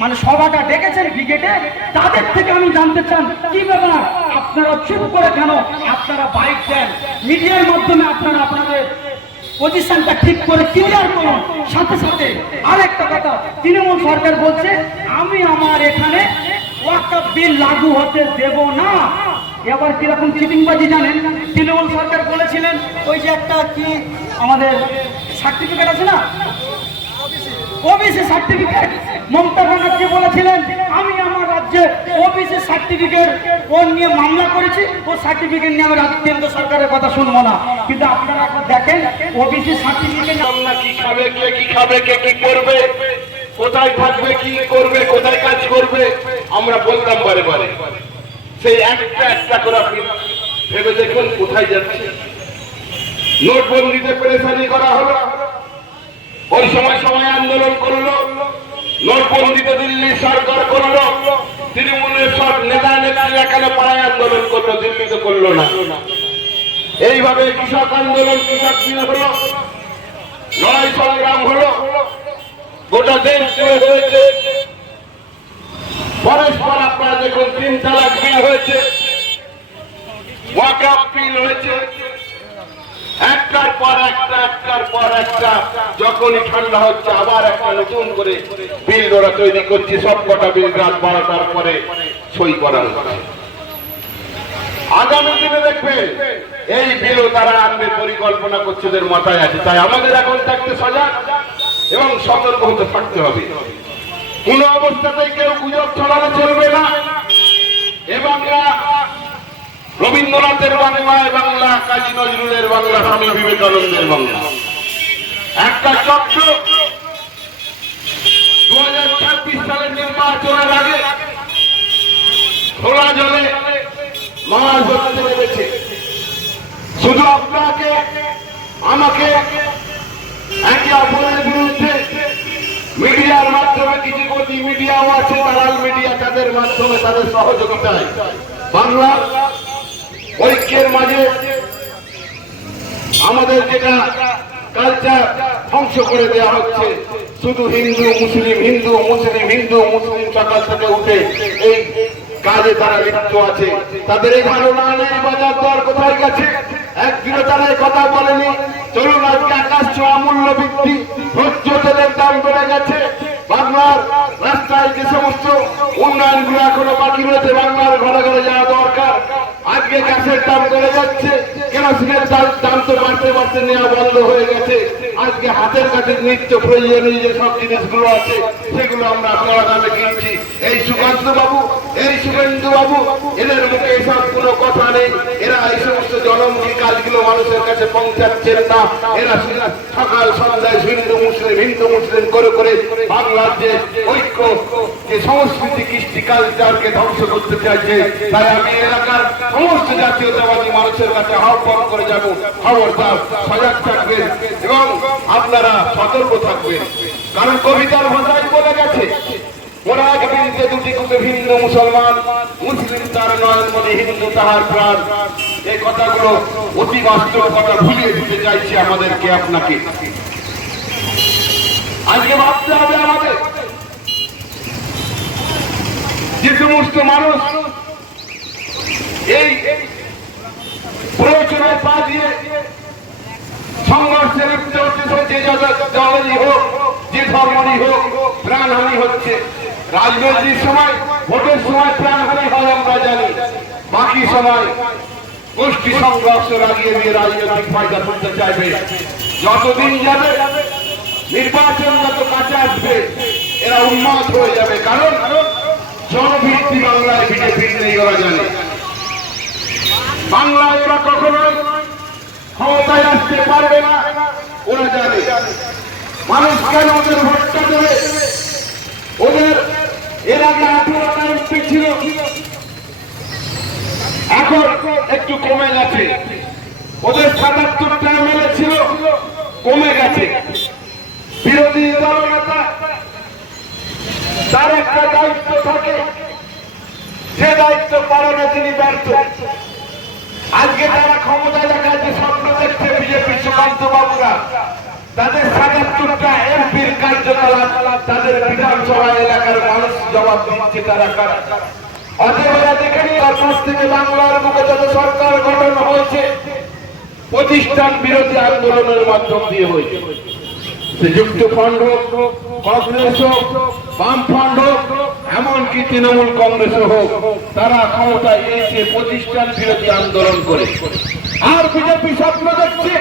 মানে সভাটা ডেকেছেন ব্রিগেডে, তাদের থেকে আমি জানতে চান কি ব্যাপার, আপনারা চুপ করে কেন? আপনারা বাইক দেন, মিডিয়ার মাধ্যমে আপনারা আপনাদের পজিশনটা ঠিক করে ক্লিয়ার করুন। সাথে সাথে আরেকটা কথা, তৃণমূল সরকার বলছে আমি আমার এখানে ওয়াকআপ বিল লাগু হতে দেব না। এবার কিরকম চিটিংবাজি জানেন? তৃণমূল সরকার বলেছিলেন ওই যে একটা কি আমাদের সার্টিফিকেট আছে না, ওবিসি সার্টিফিকেট, মমতা ব্যানার্জি বলেছিলেন আমি আমার রাজ্যে ওবিসি সার্টিফিকেট ও নিয়ে মামলা করেছি, ও সার্টিফিকেট নিয়ে আমি কেন্দ্র সরকারের কথা শুনবো না। কিন্তু আপনারা এখন দেখেন ওবিসি সার্টিফিকেট আমরা কি খাবে, কে কি খাবে, কে কি করবে, কোথায় থাকবে, কি করবে, কোথায় কাজ করবে, আমরা বলতাম বারে বারে। সেই একটা করে আপনি ভেবে দেখুন কোথায় যাচ্ছে। নোটবন্দিতে পেরেশানি করা হলো, ওই সময় আন্দোলন করলো, নোটবন্দিতে দিল্লি সরকার করলো, তৃণমূলের সব নেতা নেত্রীরা কেন পাড়ায় আন্দোলন করলো, দিল্লিতে করলো না। এইভাবে কৃষক আন্দোলন, কৃষক দিন হলো, লড়াই সংগ্রাম হলো, গোটা দেশ জুড়ে হয়েছে। পরস্পর আপনারা দেখুন 3 তালাক বিল হয়েছে, ওয়াকফ বিল হয়েছে, একটার পর একটা যখনই ঠান্ডা হচ্ছে আবার একটা নতুন করে বিল ওরা তৈরি করছে। সব কটা বিল রাত 12টার পরে সই করা হচ্ছে। আগামী দিনে দেখবেন এই বিলও তারা আনবে পরিকল্পনা করছে, ওদের মাথায় আছে। তাই আমাদের এখন থাকতে সজাগ এবং সতর্ক হতে থাকতে হবে। কোন অবস্থাতেই কেউ গুজব ছড়ানো চলবে না। এ বাংলা রবীন্দ্রনাথের বাংলা, বাংলা কাজী নজরুলের বাংলা, স্বামী বিবেকানন্দের বাংলা। একটা চক্র 2026 সালের নির্বাচনের আগে খোলা জলে মাছ ধরতে নেমেছে। শুধু আপনাকে আমাকে একে অপরের বিরুদ্ধে মিডিয়ার মাধ্যমে কিছু গতি মিডিয়াও আছে, তারাল মিডিয়া, তাদের মাধ্যমে তাদের সহযোগিতায় বাংলার ঐক্যের মাঝে আমাদের যেটা কালচার ধ্বংস করে দেওয়া হচ্ছে। শুধু হিন্দু মুসলিম, হিন্দু মুসলিম, হিন্দু মুসলিম সকাল থেকে উঠে এই কাজে তারা লিপ্ত আছে। তাদের এই ধারণা নেই বাজার দর কোথায় গেছে, একদিনও তারা এই কথা বলেনি। চলুন আজকে আকাশ ছোঁয়া মূল্য বৃদ্ধি, ভোজ্য তেলের দাম বেড়ে গেছে। বাংলার রাস্তায় যে সমস্ত উন্নয়নগুলো এখনো বাকি রয়েছে, বাংলার ঘরে ঘরে যাওয়া দরকার। আজকে গ্যাসের দাম বেড়ে যাচ্ছে, কেরোসিনের দাম তো বাড়তে বাড়তে নেওয়া বন্ধ হয়ে গেছে। আজকে হাতের কাছে নিত্য প্রয়োজনীয় যে সব জিনিসগুলো আছে সেগুলো আমরা আপনারা দামে কিনছি। এই সুকান্ত বাবু, এই শুভেন্দু বাবু, এদের মুখে এসব কোনো কথা নেই। এরা এই সমস্ত জনমুখী কাজগুলো মানুষের কাছে পৌঁছাচ্ছেন না। এরা সকাল সন্ধ্যায় হিন্দু মুসলিম করে করে বাংলার যে ঐক্য, যে সংস্কৃতি, কৃষ্টি, কালচারকে ধ্বংস করতে চাইছে। তাই আমি এলাকার সমস্ত জাতীয়তাবাদী মানুষের কাছে আহ্বান করে যাব, খবরদার সজাগ থাকবেন এবং আপনারা সতর্ক থাকবেন। কারণ কবিতার ভাষায় বলে গেছে, ওরা এক বৃন্তে দুটি কূপে ভিন্ন মুসলমান, মুসলিম তার নয়নমণি, হিন্দু তাহার প্রাণ। এই কথাগুলো অতি বাস্তব কথা, ভুলিয়ে দিতে চাইছি আমাদেরকে, আপনাকে। আজকে ভাবতে হবে আমাদের, যে সমস্ত মানুষ এই প্রয়োজনে পা দিয়ে সংঘর্ষে লিপ্ত হচ্ছে, যে দলেরই হোক, যে ধর্মেরই হোক, প্রাণহানি হচ্ছে। রাজনৈতিক সময়, ভোটের সময় প্রাণহানি হয় আমরা জানি, বাকি সময় গোষ্ঠী সংঘর্ষ লাগিয়ে দিয়ে রাজনৈতিক ফায়দা তুলতে চাইবে। যতদিন যাবে, নির্বাচন যত কাছে আসবে, এরা উন্মাদ হয়ে যাবে। কারণ জনভিত্তি বাংলায় বিজেপির নেই, ওরা জানে। বাংলায় ওরা কখনোই ক্ষমতায় আসতে পারবে না, ওরা জানে। মানুষ কেন ওদের ভোটটা দেবে? ওদের এর আগে 18টা এমপি ছিল, এখন একটু কমে গেছে। ওদের 77টা এমএলএ ছিল, কমে গেছে। বিরোধী দলনেতা, তার একটা দায়িত্ব থাকে, যে দায়িত্ব পালনে তিনি ব্যর্থ। আজকে তারা ক্ষমতা দেখাচ্ছে, স্বপ্ন দেখছে বিজেপি সুকান্ত বাবুরা। তাদের 77টা এমপির কার্যকলাপ তাদের বিধানসভা এলাকার মানুষ জবাব দিচ্ছে তারা কারা। অতএব দেখে নিয়ে পাশ থেকে বাংলার বুকে যত সরকার গঠন হয়েছে, প্রতিষ্ঠান বিরোধী আন্দোলনের মাধ্যম দিয়ে হয়েছে। যুক্ত ফ্রন্ট হোক, কংগ্রেস হোক, বাম ফ্রন্ট হোক, এমনকি তৃণমূল কংগ্রেস হোক, তারা ক্ষমতায় এসে প্রতিষ্ঠান বিরোধী আন্দোলন করে। আর বিজেপি স্বপ্ন দেখছে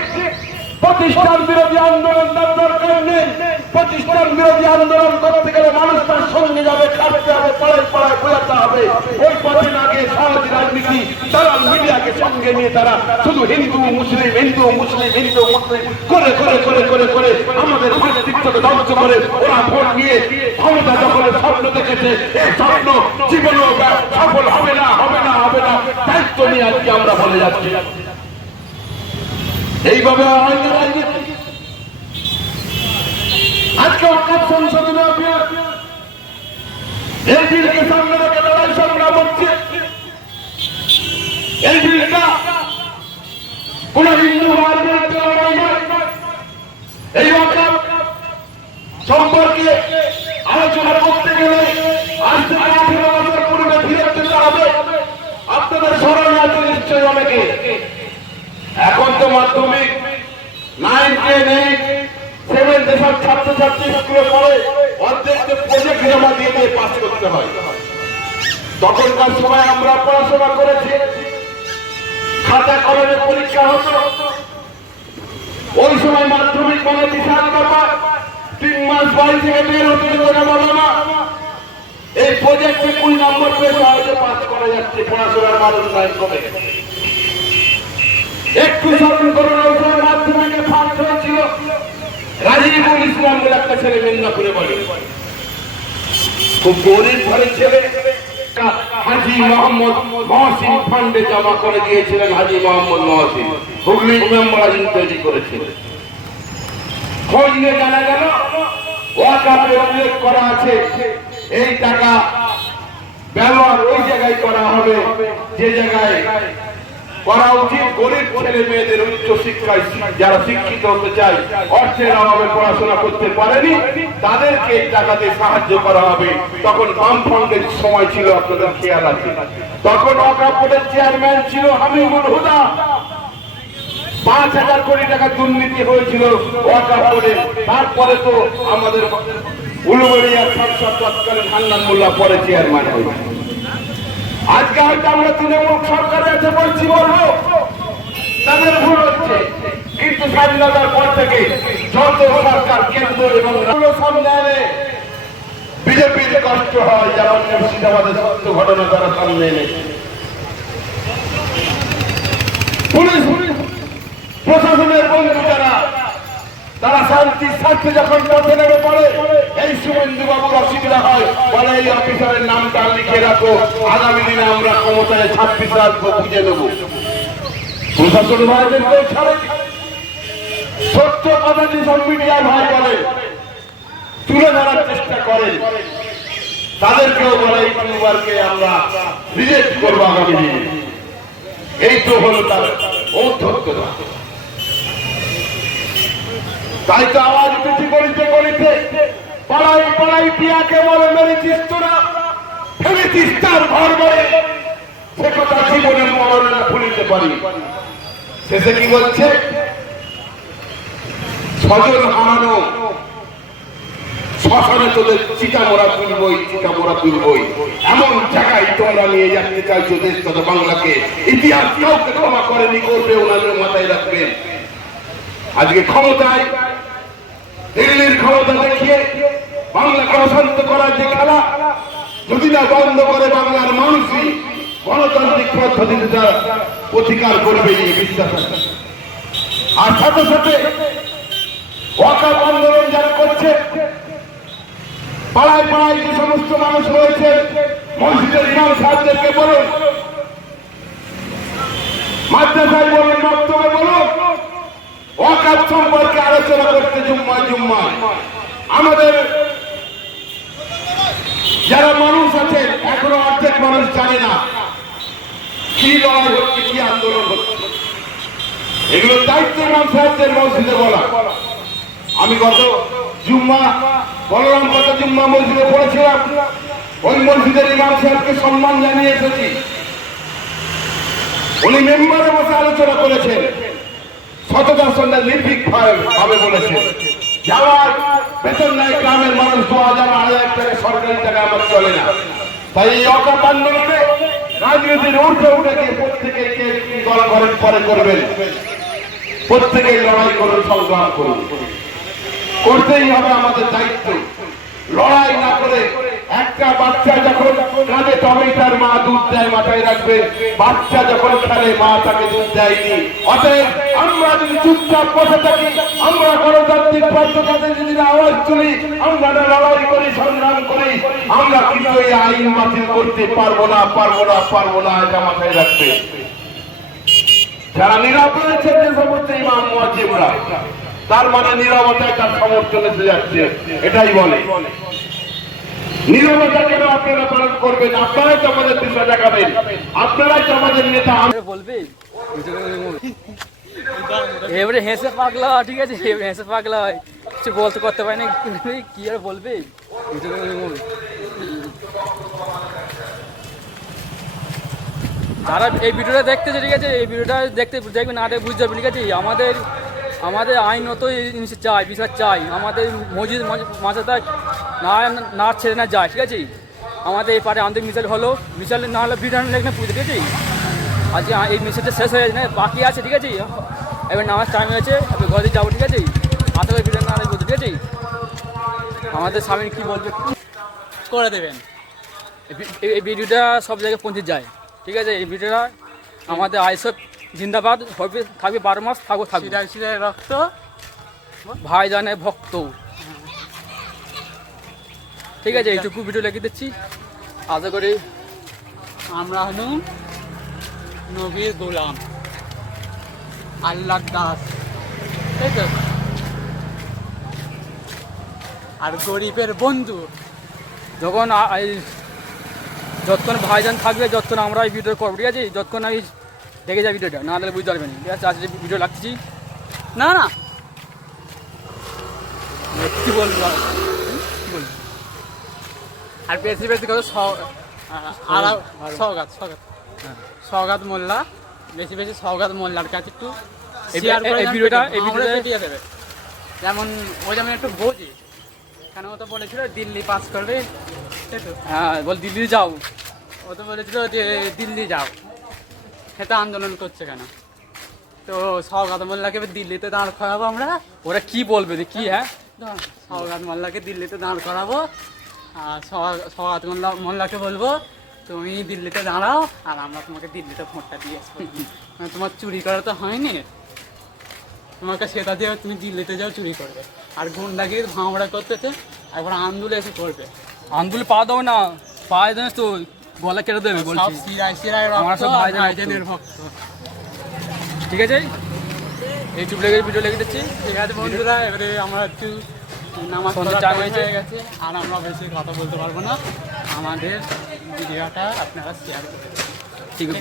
প্রতিষ্ঠান বিরোধী আন্দোলন তার দরকার নেই। প্রতিষ্ঠান বিরোধী আন্দোলন করতে গেলে মানুষ তার সঙ্গে যাবে, খাটতে হবে, পাড়ায় পাড়ায় বোঝাতে হবে। ওই পথে আগে সহজ রাজনীতি, তারা মিডিয়াকে সঙ্গে নিয়ে তারা শুধু হিন্দু মুসলিম, হিন্দু মুসলিম, হিন্দু মুসলিম করে করে করে করে করে আমাদের ভাতৃত্বকে ধ্বংস করে ওরা ভোট নিয়ে ক্ষমতা দখলের স্বপ্ন দেখেছে। এই স্বপ্ন জীবনেও সফল হবে না, হবে না, হবে না। দায়িত্ব নিয়ে আজকে আমরা বলে যাচ্ছি, এইভাবে হয় না রাজনীতি। আজকে অকাপ সংশোধনী অভিযান, এই বিলকে সামনে রেখে লড়াই সংগ্রাম হচ্ছে। এই বিলটা কোন হিন্দু ভাইয়ের বিরুদ্ধে লড়াই নয়, এই অকাপ 10, 8, 7 যেসব ছাত্রছাত্রী স্কুলে পড়ে অর্ধেককে প্রজেক্ট জমা দিয়ে দিয়ে পাস করতে হয়। তখনকার সময় আমরা পড়াশোনা করেছি, খাতা কলমে পরীক্ষা হতো। ওই সময় মাধ্যমিক মানে বিশাল ব্যাপার, 3 মাস বাড়ি থেকে বের হতে দিত না বাবা মা। এই প্রজেক্টে 20 নম্বর পেয়ে সহজে পাস করা যাচ্ছে, পড়াশোনার মানুষ নাই কমে গেছে। একটু স্মরণ করুন, ওই সময় মাধ্যমিকে ফার্স্ট হয়েছিল রাজিবুল ইসলাম বলে একটা ছেলে, মেদিনীপুরে বলে, খুব গরিব ঘরের ছেলে। হাজী মোহাম্মদ মহসিন ফান্ডে জমা করে দিয়েছিলেন। হাজী মোহাম্মদ মহসিন হুগলি মেম্বারিং তৈরি করেছিলেন। খোঁজ নিয়ে জানা গেল ওয়াকাফে উল্লেখ করা আছে এই টাকা ব্যবহার ওই জায়গায় করা হবে যে জায়গায় করা উচিত। গরিব ছেলে মেয়েদের উচ্চ শিক্ষায় যারা শিক্ষিত হতে চায়, অর্থের অভাবে পড়াশোনা করতে পারেনি, তাদেরকে এই টাকাতে সাহায্য করা হবে। তখন বামফ্রন্টের সময় ছিল, আপনাদের খেয়াল আছে, তখন ওয়াকফ বোর্ডের চেয়ারম্যান ছিল হামিদুল হুদা। 5,000 কোটি টাকা দুর্নীতি হয়েছিল ওয়াকফ বোর্ডে। তারপরে তো আমাদের উলুবেড়িয়ার সংসদ তৎকালীন হান্নান মোল্লা পরে চেয়ারম্যান হয়েছে। আজকে হয়তো আমরা তৃণমূল সরকারের কাছে বলছি, বলবো তাদের ভুল হচ্ছে, কিন্তু স্বাধীনতার পর থেকে যত সরকার কেন্দ্র এবং সামনে আনে বিজেপির কষ্ট হয়। যেমন মুর্শিদাবাদের সত্য ঘটনা তারা সামনে এনেছে। পুলিশ প্রশাসনের বন্ধু যারা, তারা শান্তির স্বার্থে যখন পথে নেমে পড়ে, এই শুভেন্দু বাবুর অসুবিধা হয়, বলে এই অফিসারের নামটা লিখে রাখো, আগামী দিনে আমরা ক্ষমতায় 26 রাখবো, বুঝে নেব। প্রশাসন ভাইদেরকেও ছাড়ে, সত্য কথাটি সব মিডিয়া ভাই বলে, তুলে ধরার চেষ্টা করে, তাদেরকেও বলে এই পরিবারকে আমরা রিজেক্ট করবো আগামী দিনে। এই তো হলো তার ঔদ্ধত্যতা। তাই তো আওয়াজ উঠেছি গলিতে গলিতে, পাড়াই পাড়াই টিয়াকে বলে মেরেছিস তোরা, ফেলেছিস তার ঘর বলে, সে কথা জীবনের মরণে না ভুলিতে পারি। শেষে কি বলছে, স্বজন হারানো শ্মশানে তোদের চিতা মোড়া তুলবই, চিতা মোড়া তুলবই, এমন জায়গায় তোমরা নিয়ে যাচ্ছে চাইছো দেশ তথা বাংলাকে। ইতিহাস কাউকে ক্ষমা করেনি, করবে ওনাদের মাথায় রাখবেন। আজকে ক্ষমতায় দিল্লির ক্ষমতা দেখিয়ে বাংলাকে অশান্ত করার যে খেলা, যদি না বন্ধ করে বাংলার মানুষই গণতান্ত্রিক পদ্ধতিতে তার প্রতিকার করবে এই বিশ্বাস আছে। আর সাথে সাথে ওয়াকফ আন্দোলন যারা করছে, পাড়ায় পাড়ায় যে সমস্ত মানুষ রয়েছে, মসজিদের ইমাম সাহেবদেরকে বলুন, মাদ্রাসায় বলুন, বক্তব্যে বলুন, ওয়াকফ সম্পর্কে আলোচনা করতে জুম্মায়। আমাদের যারা মানুষ আছে, এখনো অর্ধেক মানুষ জানে না কি লড়াই হচ্ছে, কি আন্দোলন হচ্ছে। এগুলো দায়িত্ব ইমাম সাহেবদের মসজিদে বলা। আমি গত জুম্মা বললাম, গত জুম্মা মসজিদে পড়েছিলাম, ওই মসজিদের ইমাম সাহেবকে সম্মান জানিয়ে এসেছি। উনি মেম্বারে বসে আলোচনা করেছেন, সততার সঙ্গে নির্ভীক ভাবে বলেছেন, যাওয়ার বেতন নাই, গ্রামের মানুষ 2,000 2,500 টাকা সরকারি টাকা আমার চলে না। তাই এই ওয়াকফ আন্দোলনে রাজনীতির ঊর্ধ্বে উঠে গিয়ে প্রত্যেকে কে দল করেন পরে করবেন, প্রত্যেকেই লড়াই করুন, সংগ্রাম করুন, করতেই হবে আমাদের দায়িত্ব। লড়াই না করে একটা বাচ্চা যখন কাঁদে তবেই তার মা দুধ দেয়, মাথায় রাখবে। বাচ্চা যখন খেলে মা তাকে দুধ দেয়নি। অতএব আমরা যদি চুপচাপ বসে থাকি, আমরা গণতান্ত্রিক পদ্ধতিতে যদি আওয়াজ তুলি, আমরা লড়াই করি, সংগ্রাম করি, আমরা কিন্তু এই আইন বাতিল করতে পারবো না, এটা মাথায় রাখবে। যারা নীরব রয়েছে যে সমস্ত ইমাম মুয়াজ্জিমরা, তার মানে নীরবতায় তার সমর্থন এসে যাচ্ছে, এটাই বলে। নীরবতা কেন আপনারা পালন করবেন? আপনারাই তো আমাদের দিশা দেখাবেন, আপনারাই তো আমাদের নেতা। বলবে এবারে হেসে পাগলা, ঠিক আছে, হেসে পাগলা হয়, কিছু বলতে করতে পারে না, কি আর বলবে। যারা এই ভিডিওটা দেখতেছে, ঠিক আছে, এই ভিডিওটা দেখবেন, আরে বুঝতে পারবেন, ঠিক আছে, আমাদের আমাদের আইনত এই জিনিস চাই, বিচার চাই। আমাদের মসজিদ মাঝাটা না ছেড়ে না যায়, ঠিক আছে? আমাদের এই পারে আন্দোলন মিছিল হলো, মিছিল না হলে বিধান লেখনে পুজো, ঠিক আছে? আজকে এই মিছিলটা শেষ হয়ে যাচ্ছে না, বাকি আছে, ঠিক আছে? এবার নামাজ টাইম হয়েছে, এবার ঘরে যাবো, ঠিক আছে? আশা করি বিধান না হলে বুঝতে, ঠিক আছে? আমাদের স্বামী কী বলবে করে দেবেন। এই ভিডিওটা সব জায়গায় পৌঁছে যায়, ঠিক আছে? এই ভিডিওটা আমাদের আইসব জিন্দাবাদ হবে, থাকবে 12 মাস, থাকবে। শিরায় শিরায় রক্ত, ভাইজানের ভক্ত, ঠিক আছে? এইটুকু ভিডিও লিখে দিচ্ছি। আশা করি আমরা হলুম নবীর গোলাম, আল্লাহ দাস, তাই তো? আর গরিবের বন্ধু। যখন যতক্ষণ ভাইজান থাকবে, যতক্ষণ আমরা এই ভিডিও করবো, ঠিক আছে? যতক্ষণ আমি দেখে যাই ভিডিওটা, না হলে বুঝতে পারবেন, ঠিক আছে? আজকে ভিডিও লাগছি না না কী বলবো আর? কী বলবো? আর বেশি বেশি করে সৌগাত মোল্লা, বেশি বেশি সৌগাত মোল্লার কাছে একটু শেয়ার করে এই ভিডিওটা পেটিয়ে দেবে। যেমন ও যেমন একটু বোঝে, কেন ও তো বলেছিল দিল্লি পাস করবে, তাই তো? হ্যাঁ, বল দিল্লি যাও। ও তো বলেছিল যে দিল্লি যাও, সেটা আন্দোলন করছে কেন? তো সৌগাত মোল্লাকে দিল্লিতে দাঁড় করাবো আমরা। ওরা কি বলবে কি? হ্যাঁ, সৌগাত মোল্লাকে দিল্লিতে দাঁড় করাবো, আর সৌগাত মোল্লাকে বলবো তুমি দিল্লিতে দাঁড়াও, আর আমরা তোমাকে দিল্লিতে ভোটটা দিয়ে আসবো। মানে তোমার চুরি করা তো হয়নি, তোমাকে সেটা দিয়ে তুমি দিল্লিতে যাও চুরি করবে। আর গুন্ডাগিরি ভাঙড়া করতেছে, একবার আন্দোলন এসে করবে। আন্দোলন পা দেবো না, পায়ে দেবে তো গলা কেটে দেবে সব বলছি, শিরায় শিরায় আমরা সব ভাইজানের ভক্ত। ঠিক আছে? ইউটিউব লেগে ভিডিও লিখে দিচ্ছি। ঠিক আছে বন্ধুরা, এবারে আমরা একটু নামাজ সন্ধ্যে পড়ার টাইম টাইম হয়েছে। হয়ে গেছে, আর আমরা বেশি কথা বলতে পারবো না। আমাদের ভিডিওটা আপনারা শেয়ার করে দেবেন। ঠিক আছে।